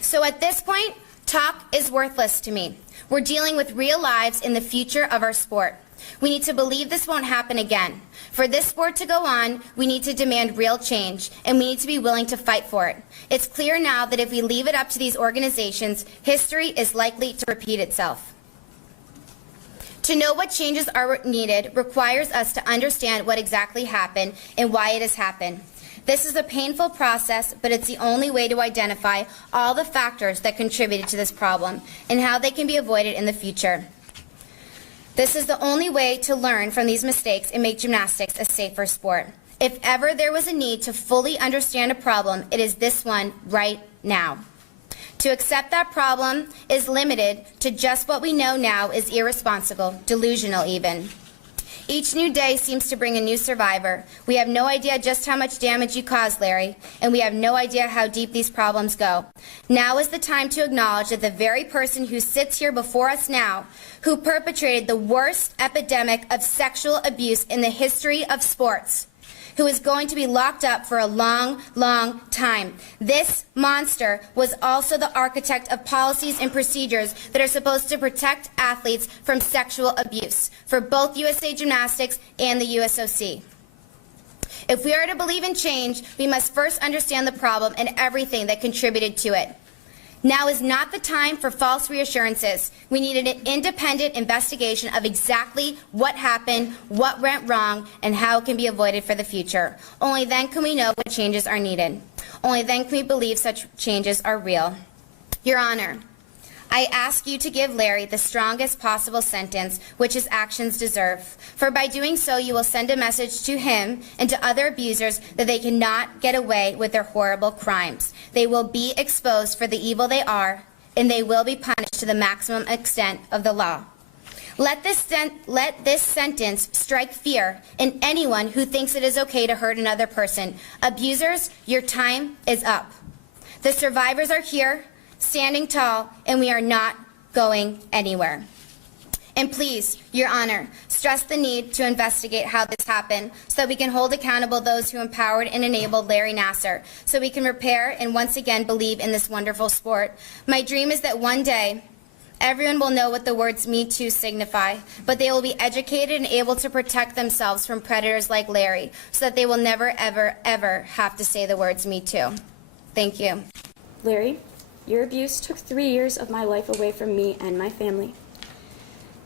So at this point, talk is worthless to me. We're dealing with real lives in the future of our sport. We need to believe this won't happen again. For this sport to go on, we need to demand real change, and we need to be willing to fight for it. It's clear now that if we leave it up to these organizations, history is likely to repeat itself. To know what changes are needed requires us to understand what exactly happened and why it has happened. This is a painful process, but it's the only way to identify all the factors that contributed to this problem and how they can be avoided in the future. This is the only way to learn from these mistakes and make gymnastics a safer sport. If ever there was a need to fully understand a problem, it is this one right now. To accept that problem is limited to just what we know now is irresponsible, delusional even. Each new day seems to bring a new survivor. We have no idea just how much damage you caused, Larry, and we have no idea how deep these problems go. Now is the time to acknowledge that the very person who sits here before us now, who perpetrated the worst epidemic of sexual abuse in the history of sports, who is going to be locked up for a long, long time. This monster was also the architect of policies and procedures that are supposed to protect athletes from sexual abuse for both USA Gymnastics and the USOC. If we are to believe in change, we must first understand the problem and everything that contributed to it. Now is not the time for false reassurances. We need an independent investigation of exactly what happened, what went wrong, and how it can be avoided for the future. Only then can we know what changes are needed. Only then can we believe such changes are real. Your Honor, I ask you to give Larry the strongest possible sentence which his actions deserve. For by doing so, you will send a message to him and to other abusers that they cannot get away with their horrible crimes. They will be exposed for the evil they are, and they will be punished to the maximum extent of the law. Let this sentence strike fear in anyone who thinks it is okay to hurt another person. Abusers, your time is up. The survivors are here, standing tall, and we are not going anywhere. And please, Your Honor, stress the need to investigate how this happened so that we can hold accountable those who empowered and enabled Larry Nassar, so we can repair and once again believe in this wonderful sport. My dream is that one day, everyone will know what the words Me Too signify, but they will be educated and able to protect themselves from predators like Larry, so that they will never, ever, ever have to say the words Me Too. Thank you. Larry, your abuse took 3 years of my life away from me and my family.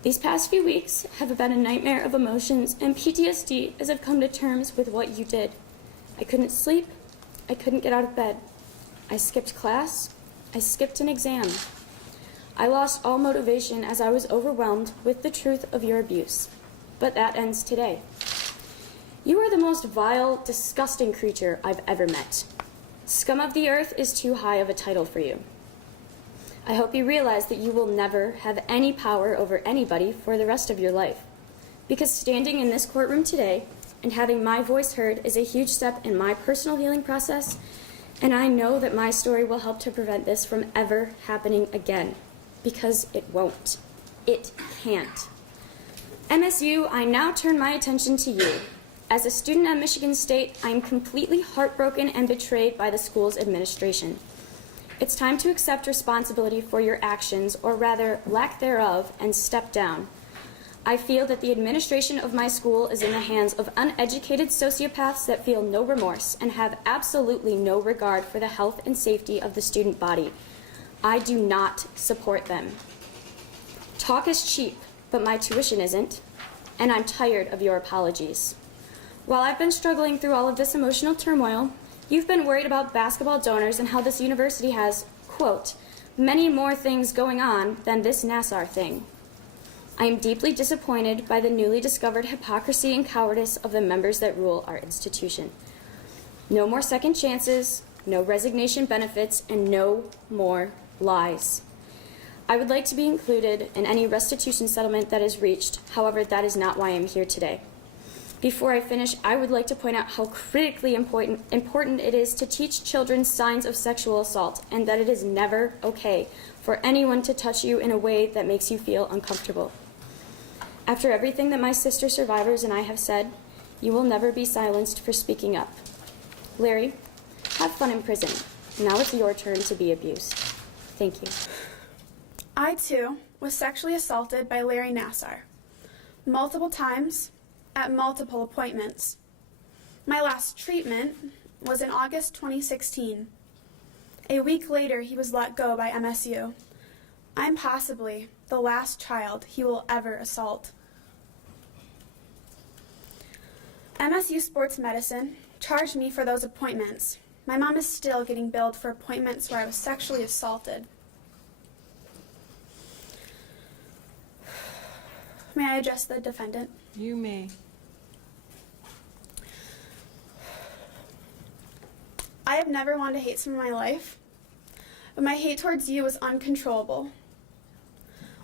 These past few weeks have been a nightmare of emotions and PTSD as I've come to terms with what you did. I couldn't sleep, I couldn't get out of bed. I skipped class. I skipped an exam. I lost all motivation as I was overwhelmed with the truth of your abuse. But that ends today. You are the most vile, disgusting creature I've ever met. Scum of the earth is too high of a title for you. I hope you realize that you will never have any power over anybody for the rest of your life. Because standing in this courtroom today and having my voice heard is a huge step in my personal healing process, and I know that my story will help to prevent this from ever happening again. Because it won't. It can't. MSU, I now turn my attention to you. As a student at Michigan State, I am completely heartbroken and betrayed by the school's administration. It's time to accept responsibility for your actions, or rather, lack thereof, and step down. I feel that the administration of my school is in the hands of uneducated sociopaths that feel no remorse and have absolutely no regard for the health and safety of the student body. I do not support them. Talk is cheap, but my tuition isn't, and I'm tired of your apologies. While I've been struggling through all of this emotional turmoil, you've been worried about basketball donors and how this university has, quote, many more things going on than this Nassar thing. I am deeply disappointed by the newly discovered hypocrisy and cowardice of the members that rule our institution. No more second chances, no resignation benefits, and no more lies. I would like to be included in any restitution settlement that is reached. However, that is not why I'm here today. Before I finish, I would like to point out how critically important it is to teach children signs of sexual assault, and that it is never okay for anyone to touch you in a way that makes you feel uncomfortable. After everything that my sister survivors and I have said, you will never be silenced for speaking up. Larry, have fun in prison. Now it's your turn to be abused. Thank you. I, too, was sexually assaulted by Larry Nassar. Multiple times, at multiple appointments. My last treatment was in August 2016. A week later, he was let go by MSU. I'm possibly the last child he will ever assault. MSU Sports Medicine charged me for those appointments. My mom is still getting billed for appointments where I was sexually assaulted. May I address the defendant? You may. I have never wanted to hate someone in my life, but my hate towards you was uncontrollable.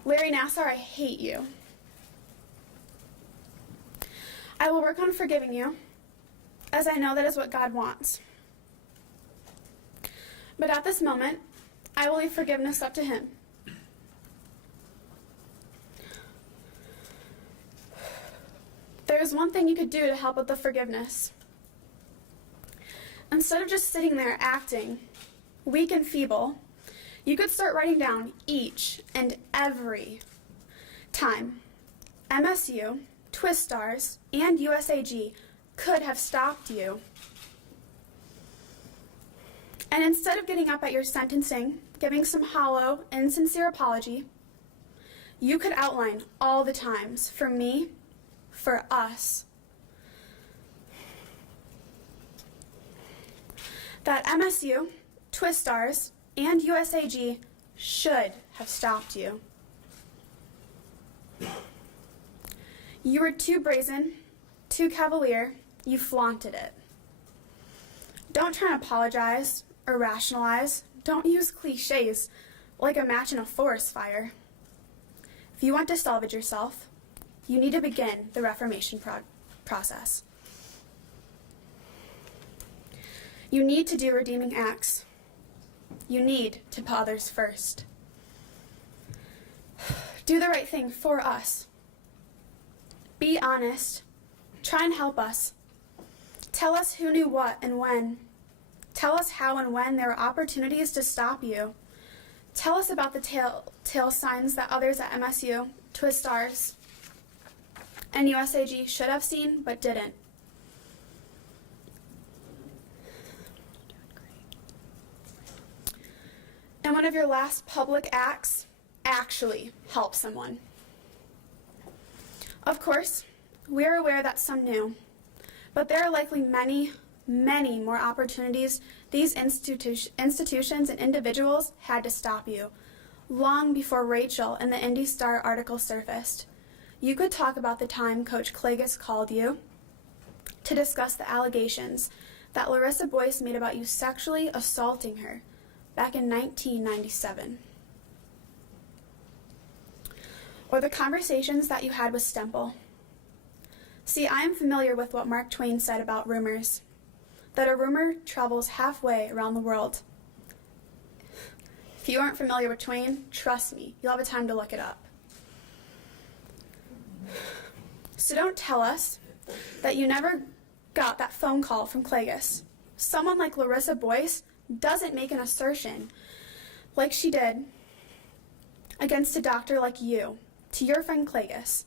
Larry Nassar, I hate you. I will work on forgiving you, as I know that is what God wants. But at this moment, I will leave forgiveness up to Him. There is one thing you could do to help with the forgiveness. Instead of just sitting there acting weak and feeble, you could start writing down each and every time MSU, Twist Stars, and USAG could have stopped you. And instead of getting up at your sentencing, giving some hollow, insincere apology, you could outline all the times for me, for us, that MSU, Twist Stars, and USAG should have stopped you. You were too brazen, too cavalier, you flaunted it. Don't try and apologize or rationalize. Don't use cliches like a match in a forest fire. If you want to salvage yourself, you need to begin the reformation process. You need to do redeeming acts. You need to put others first. Do the right thing for us. Be honest. Try and help us. Tell us who knew what and when. Tell us how and when there were opportunities to stop you. Tell us about the tail signs that others at MSU, Twist Stars, and USAG should have seen but didn't. And one of your last public acts, actually help someone. Of course, we are aware that some knew, but there are likely many, many more opportunities, these institutions and individuals had to stop you, long before Rachel and the Indy Star article surfaced. You could talk about the time Coach Klages called you to discuss the allegations that Larissa Boyce made about you sexually assaulting her back in 1997. Or the conversations that you had with Stemple. See, I am familiar with what Mark Twain said about rumors, that a rumor travels halfway around the world. If you aren't familiar with Twain, trust me, you'll have a time to look it up. So don't tell us that you never got that phone call from Klages. Someone like Larissa Boyce doesn't make an assertion like she did against a doctor like you, to your friend Klages,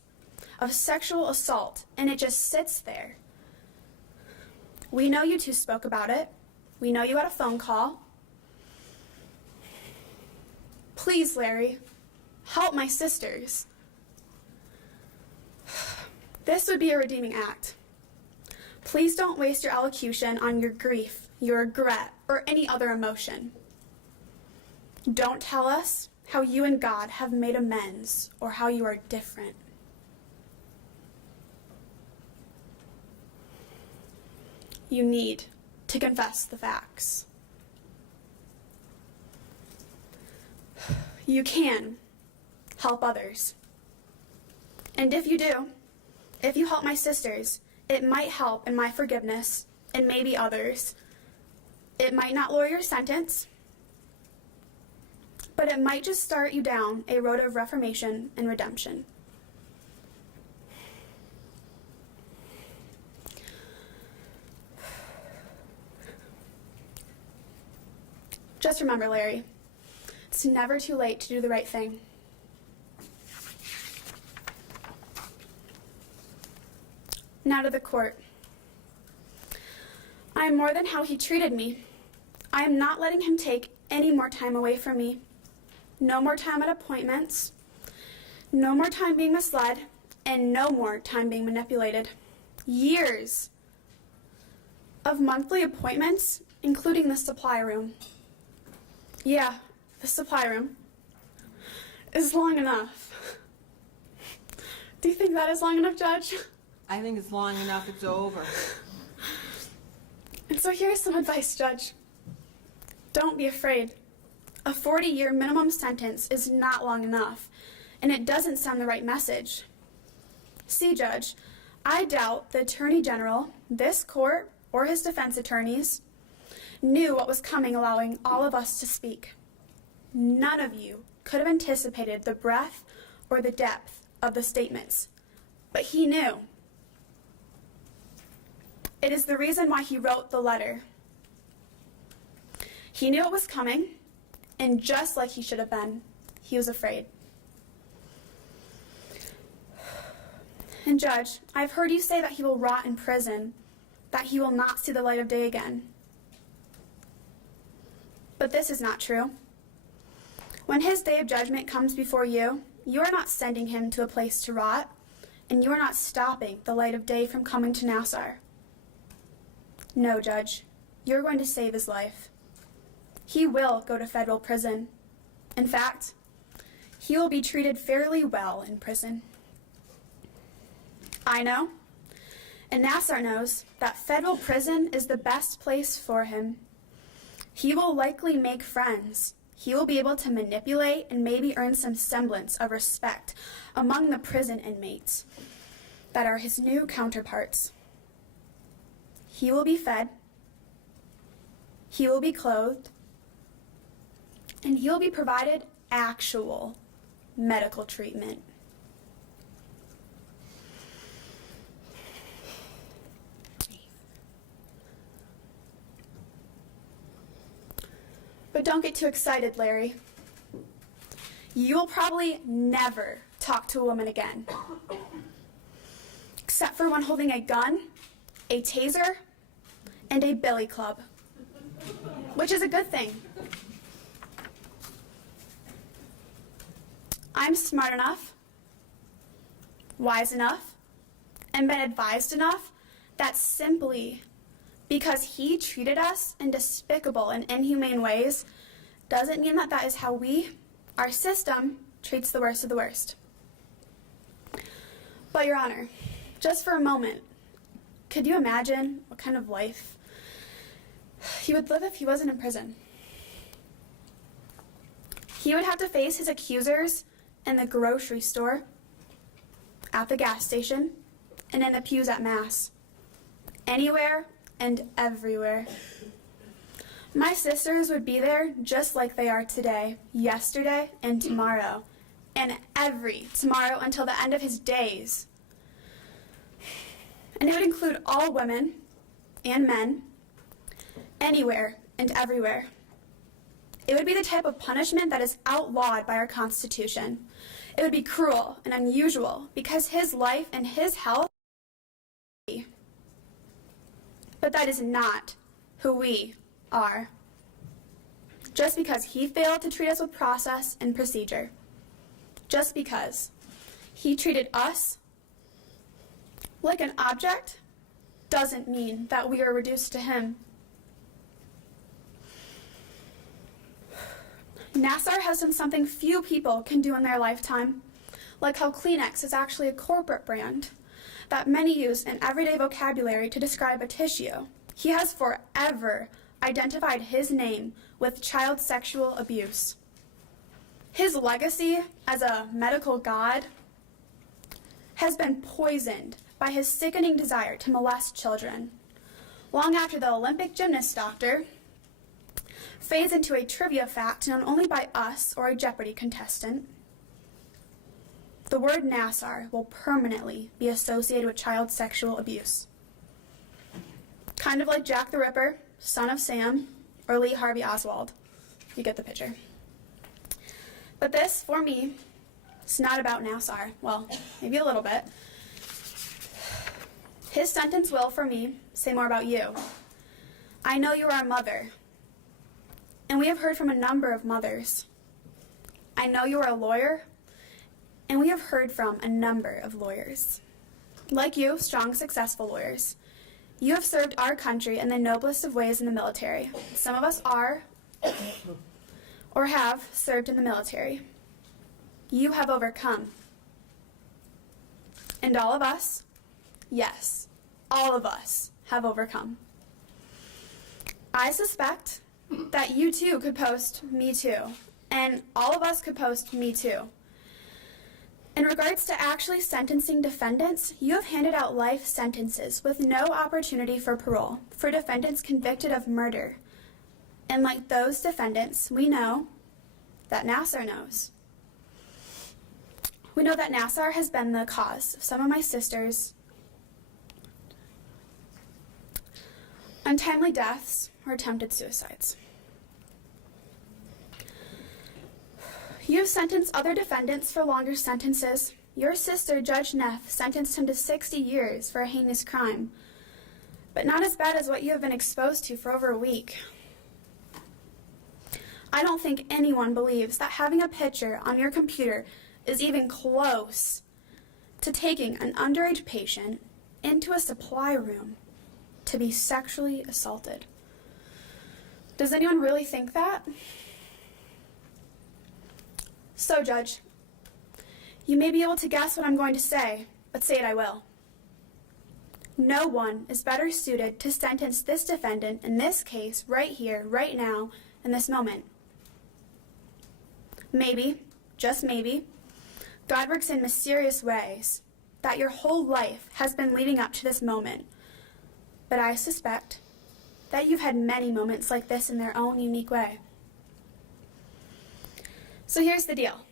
of sexual assault, and it just sits there. We know you two spoke about it. We know you had a phone call. Please, Larry, help my sisters. This would be a redeeming act. Please don't waste your elocution on your grief, your regret, or any other emotion. Don't tell us how you and God have made amends or how you are different. You need to confess the facts. You can help others. And if you do, if you help my sisters, it might help in my forgiveness and maybe others. It might not lower your sentence, but it might just start you down a road of reformation and redemption. Just remember, Larry, it's never too late to do the right thing. Now to the court. I am more than how he treated me. I am not letting him take any more time away from me. No more time at appointments. No more time being misled. And no more time being manipulated. Years of monthly appointments, including the supply room. Yeah, the supply room is long enough. Do you think that is long enough, Judge? I think it's long enough, it's over. And so here's some advice, Judge. Don't be afraid. A 40-year minimum sentence is not long enough, and it doesn't send the right message. See, Judge, I doubt the Attorney General, this court, or his defense attorneys knew what was coming, allowing all of us to speak. None of you could have anticipated the breadth or the depth of the statements, but he knew. It is the reason why he wrote the letter. He knew it was coming, and just like he should have been, he was afraid. And Judge, I've heard you say that he will rot in prison, that he will not see the light of day again. But this is not true. When his day of judgment comes before you, you are not sending him to a place to rot, and you are not stopping the light of day from coming to Nassar. No, Judge, you're going to save his life. He will go to federal prison. In fact, he will be treated fairly well in prison. I know, and Nassar knows, that federal prison is the best place for him. He will likely make friends. He will be able to manipulate and maybe earn some semblance of respect among the prison inmates that are his new counterparts. He will be fed, he will be clothed, and he will be provided actual medical treatment. But don't get too excited, Larry. You will probably never talk to a woman again. Except for one holding a gun, a taser, and a billy club. Which is a good thing. I'm smart enough, wise enough, and been advised enough that simply Because he treated us in despicable and inhumane ways doesn't mean that that is how our system, treats the worst of the worst. But, Your Honor, just for a moment, could you imagine what kind of life he would live if he wasn't in prison? He would have to face his accusers in the grocery store, at the gas station, and in the pews at Mass. Anywhere and everywhere. My sisters would be there just like they are today, yesterday, and tomorrow, and every tomorrow until the end of his days. And it would include all women and men, anywhere and everywhere. It would be the type of punishment that is outlawed by our Constitution. It would be cruel and unusual because his life and his health. But that is not who we are. Just because he failed to treat us with process and procedure, just because he treated us like an object, doesn't mean that we are reduced to him. Nassar has done something few people can do in their lifetime, like how Kleenex is actually a corporate brand that many use in everyday vocabulary to describe a tissue. He has forever identified his name with child sexual abuse. His legacy as a medical god has been poisoned by his sickening desire to molest children, long after the Olympic gymnast doctor fades into a trivia fact known only by us or a Jeopardy contestant. The word Nassar will permanently be associated with child sexual abuse. Kind of like Jack the Ripper, Son of Sam, or Lee Harvey Oswald. You get the picture. But this, for me, is not about Nassar. Well, maybe a little bit. His sentence will, for me, say more about you. I know you are a mother, and we have heard from a number of mothers. I know you are a lawyer, and we have heard from a number of lawyers. Like you, strong, successful lawyers. You have served our country in the noblest of ways in the military. Some of us are, or have, served in the military. You have overcome. And all of us, yes, all of us have overcome. I suspect that you too could post "me too," and all of us could post "me too." In regards to actually sentencing defendants, you have handed out life sentences with no opportunity for parole for defendants convicted of murder. And like those defendants, we know that Nassar knows. We know that Nassar has been the cause of some of my sisters' untimely deaths or attempted suicides. You have sentenced other defendants for longer sentences. Your sister, Judge Neff, sentenced him to 60 years for a heinous crime, but not as bad as what you have been exposed to for over a week. I don't think anyone believes that having a picture on your computer is even close to taking an underage patient into a supply room to be sexually assaulted. Does anyone really think that? So, Judge, you may be able to guess what I'm going to say, but say it I will. No one is better suited to sentence this defendant in this case right here, right now, in this moment. Maybe, just maybe, God works in mysterious ways that your whole life has been leading up to this moment. But I suspect that you've had many moments like this in their own unique way. So here's the deal.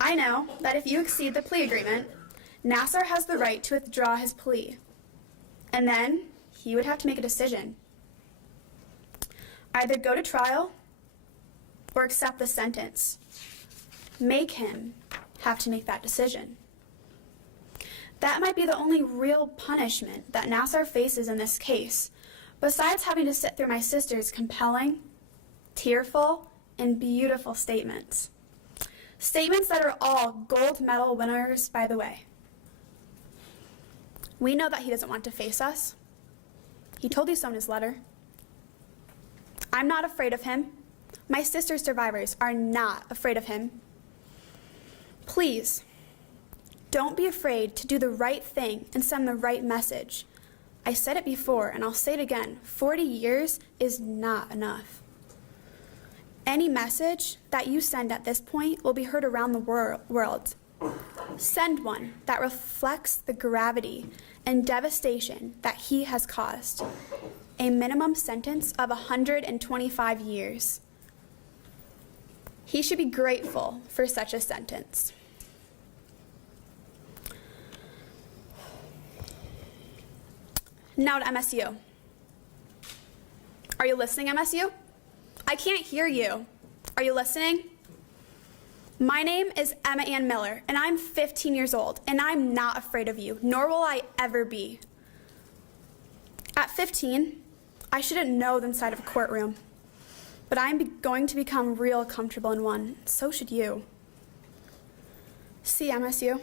I know that if you exceed the plea agreement, Nassar has the right to withdraw his plea. And then he would have to make a decision. Either go to trial or accept the sentence. Make him have to make that decision. That might be the only real punishment that Nassar faces in this case, besides having to sit through my sister's compelling, tearful, and beautiful statements. Statements that are all gold medal winners, by the way. We know that he doesn't want to face us. He told you so in his letter. I'm not afraid of him. My sister's survivors are not afraid of him. Please, don't be afraid to do the right thing and send the right message. I said it before, and I'll say it again. 40 years is not enough. Any message that you send at this point will be heard around the world. Send one that reflects the gravity and devastation that he has caused. A minimum sentence of 125 years. He should be grateful for such a sentence. Now to MSU. Are you listening, MSU? I can't hear you. Are you listening? My name is Emma Ann Miller, and I'm 15 years old, and I'm not afraid of you, nor will I ever be. At 15, I shouldn't know the inside of a courtroom, but I'm going to become real comfortable in one. So should you. See, MSU,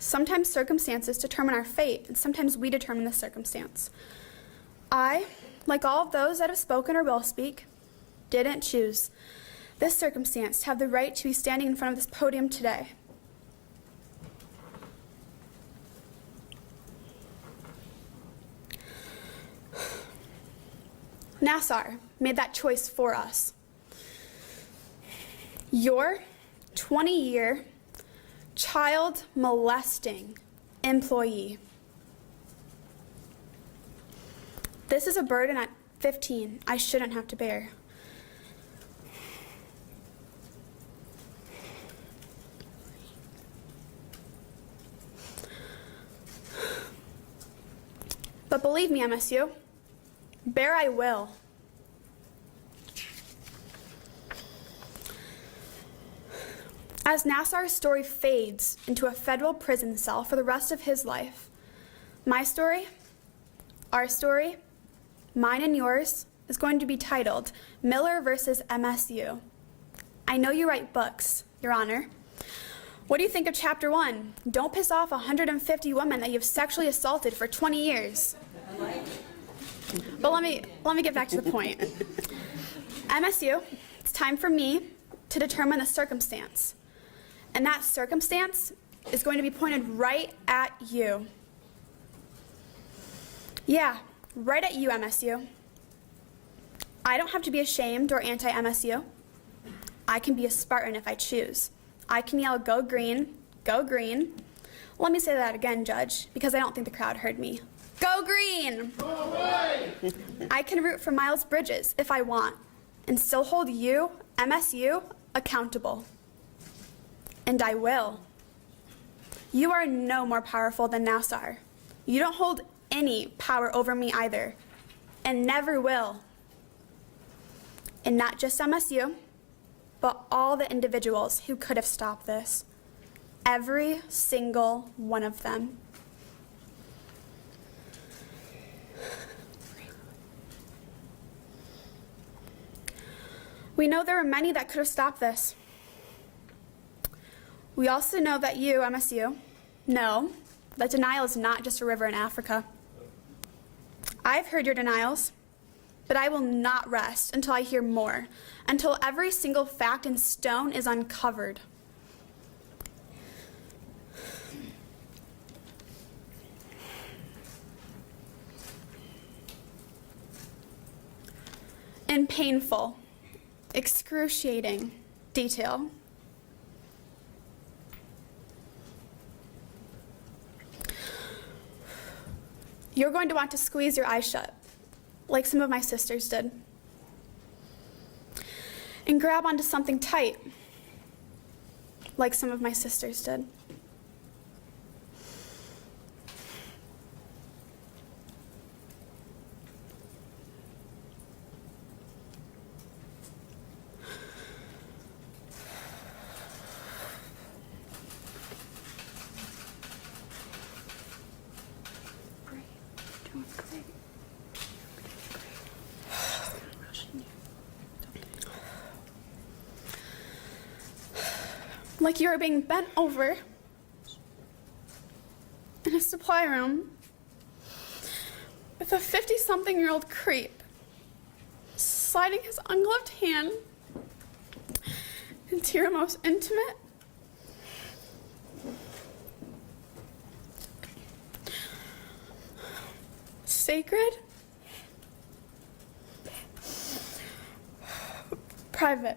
sometimes circumstances determine our fate, and sometimes we determine the circumstance. I, like all of those that have spoken or will speak, didn't choose this circumstance to have the right to be standing in front of this podium today. Nassar made that choice for us. Your 20-year child molesting employee. This is a burden at 15 I shouldn't have to bear. But believe me, MSU, bear I will. As Nassar's story fades into a federal prison cell for the rest of his life, my story, our story, mine and yours, is going to be titled Miller versus MSU. I know you write books, Your Honor. What do you think of Chapter 1? Don't piss off 150 women that you've sexually assaulted for 20 years. But let me get back to the point. MSU, it's time for me to determine the circumstance. And that circumstance is going to be pointed right at you. Yeah, right at you, MSU. I don't have to be ashamed or anti-MSU. I can be a Spartan if I choose. I can yell, "Go green, go green." Let me say that again, Judge, because I don't think the crowd heard me. Go green! Go away! I can root for Miles Bridges if I want, and still hold you, MSU, accountable. And I will. You are no more powerful than Nassar. You don't hold any power over me either, and never will. And not just MSU, but all the individuals who could have stopped this. Every single one of them. We know there were many that could have stopped this. We also know that you, MSU, know that denial is not just a river in Africa. I've heard your denials, but I will not rest until I hear more, until every single fact in stone is uncovered. In painful, excruciating detail. You're going to want to squeeze your eyes shut, like some of my sisters did, and grab onto something tight, like some of my sisters did. Like you are being bent over in a supply room with The 50-something-year-old creep sliding his ungloved hand into your most intimate, sacred, private,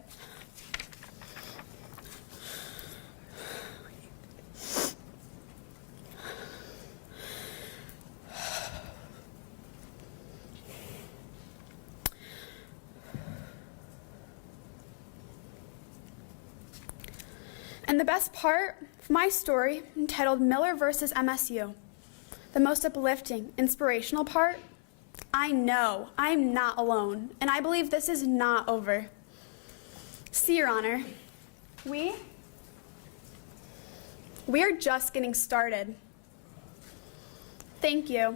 and the best part of my story, entitled Miller versus MSU, the most uplifting, inspirational part, I know I'm not alone, and I believe this is not over. See, Your Honor, we are just getting started. Thank you.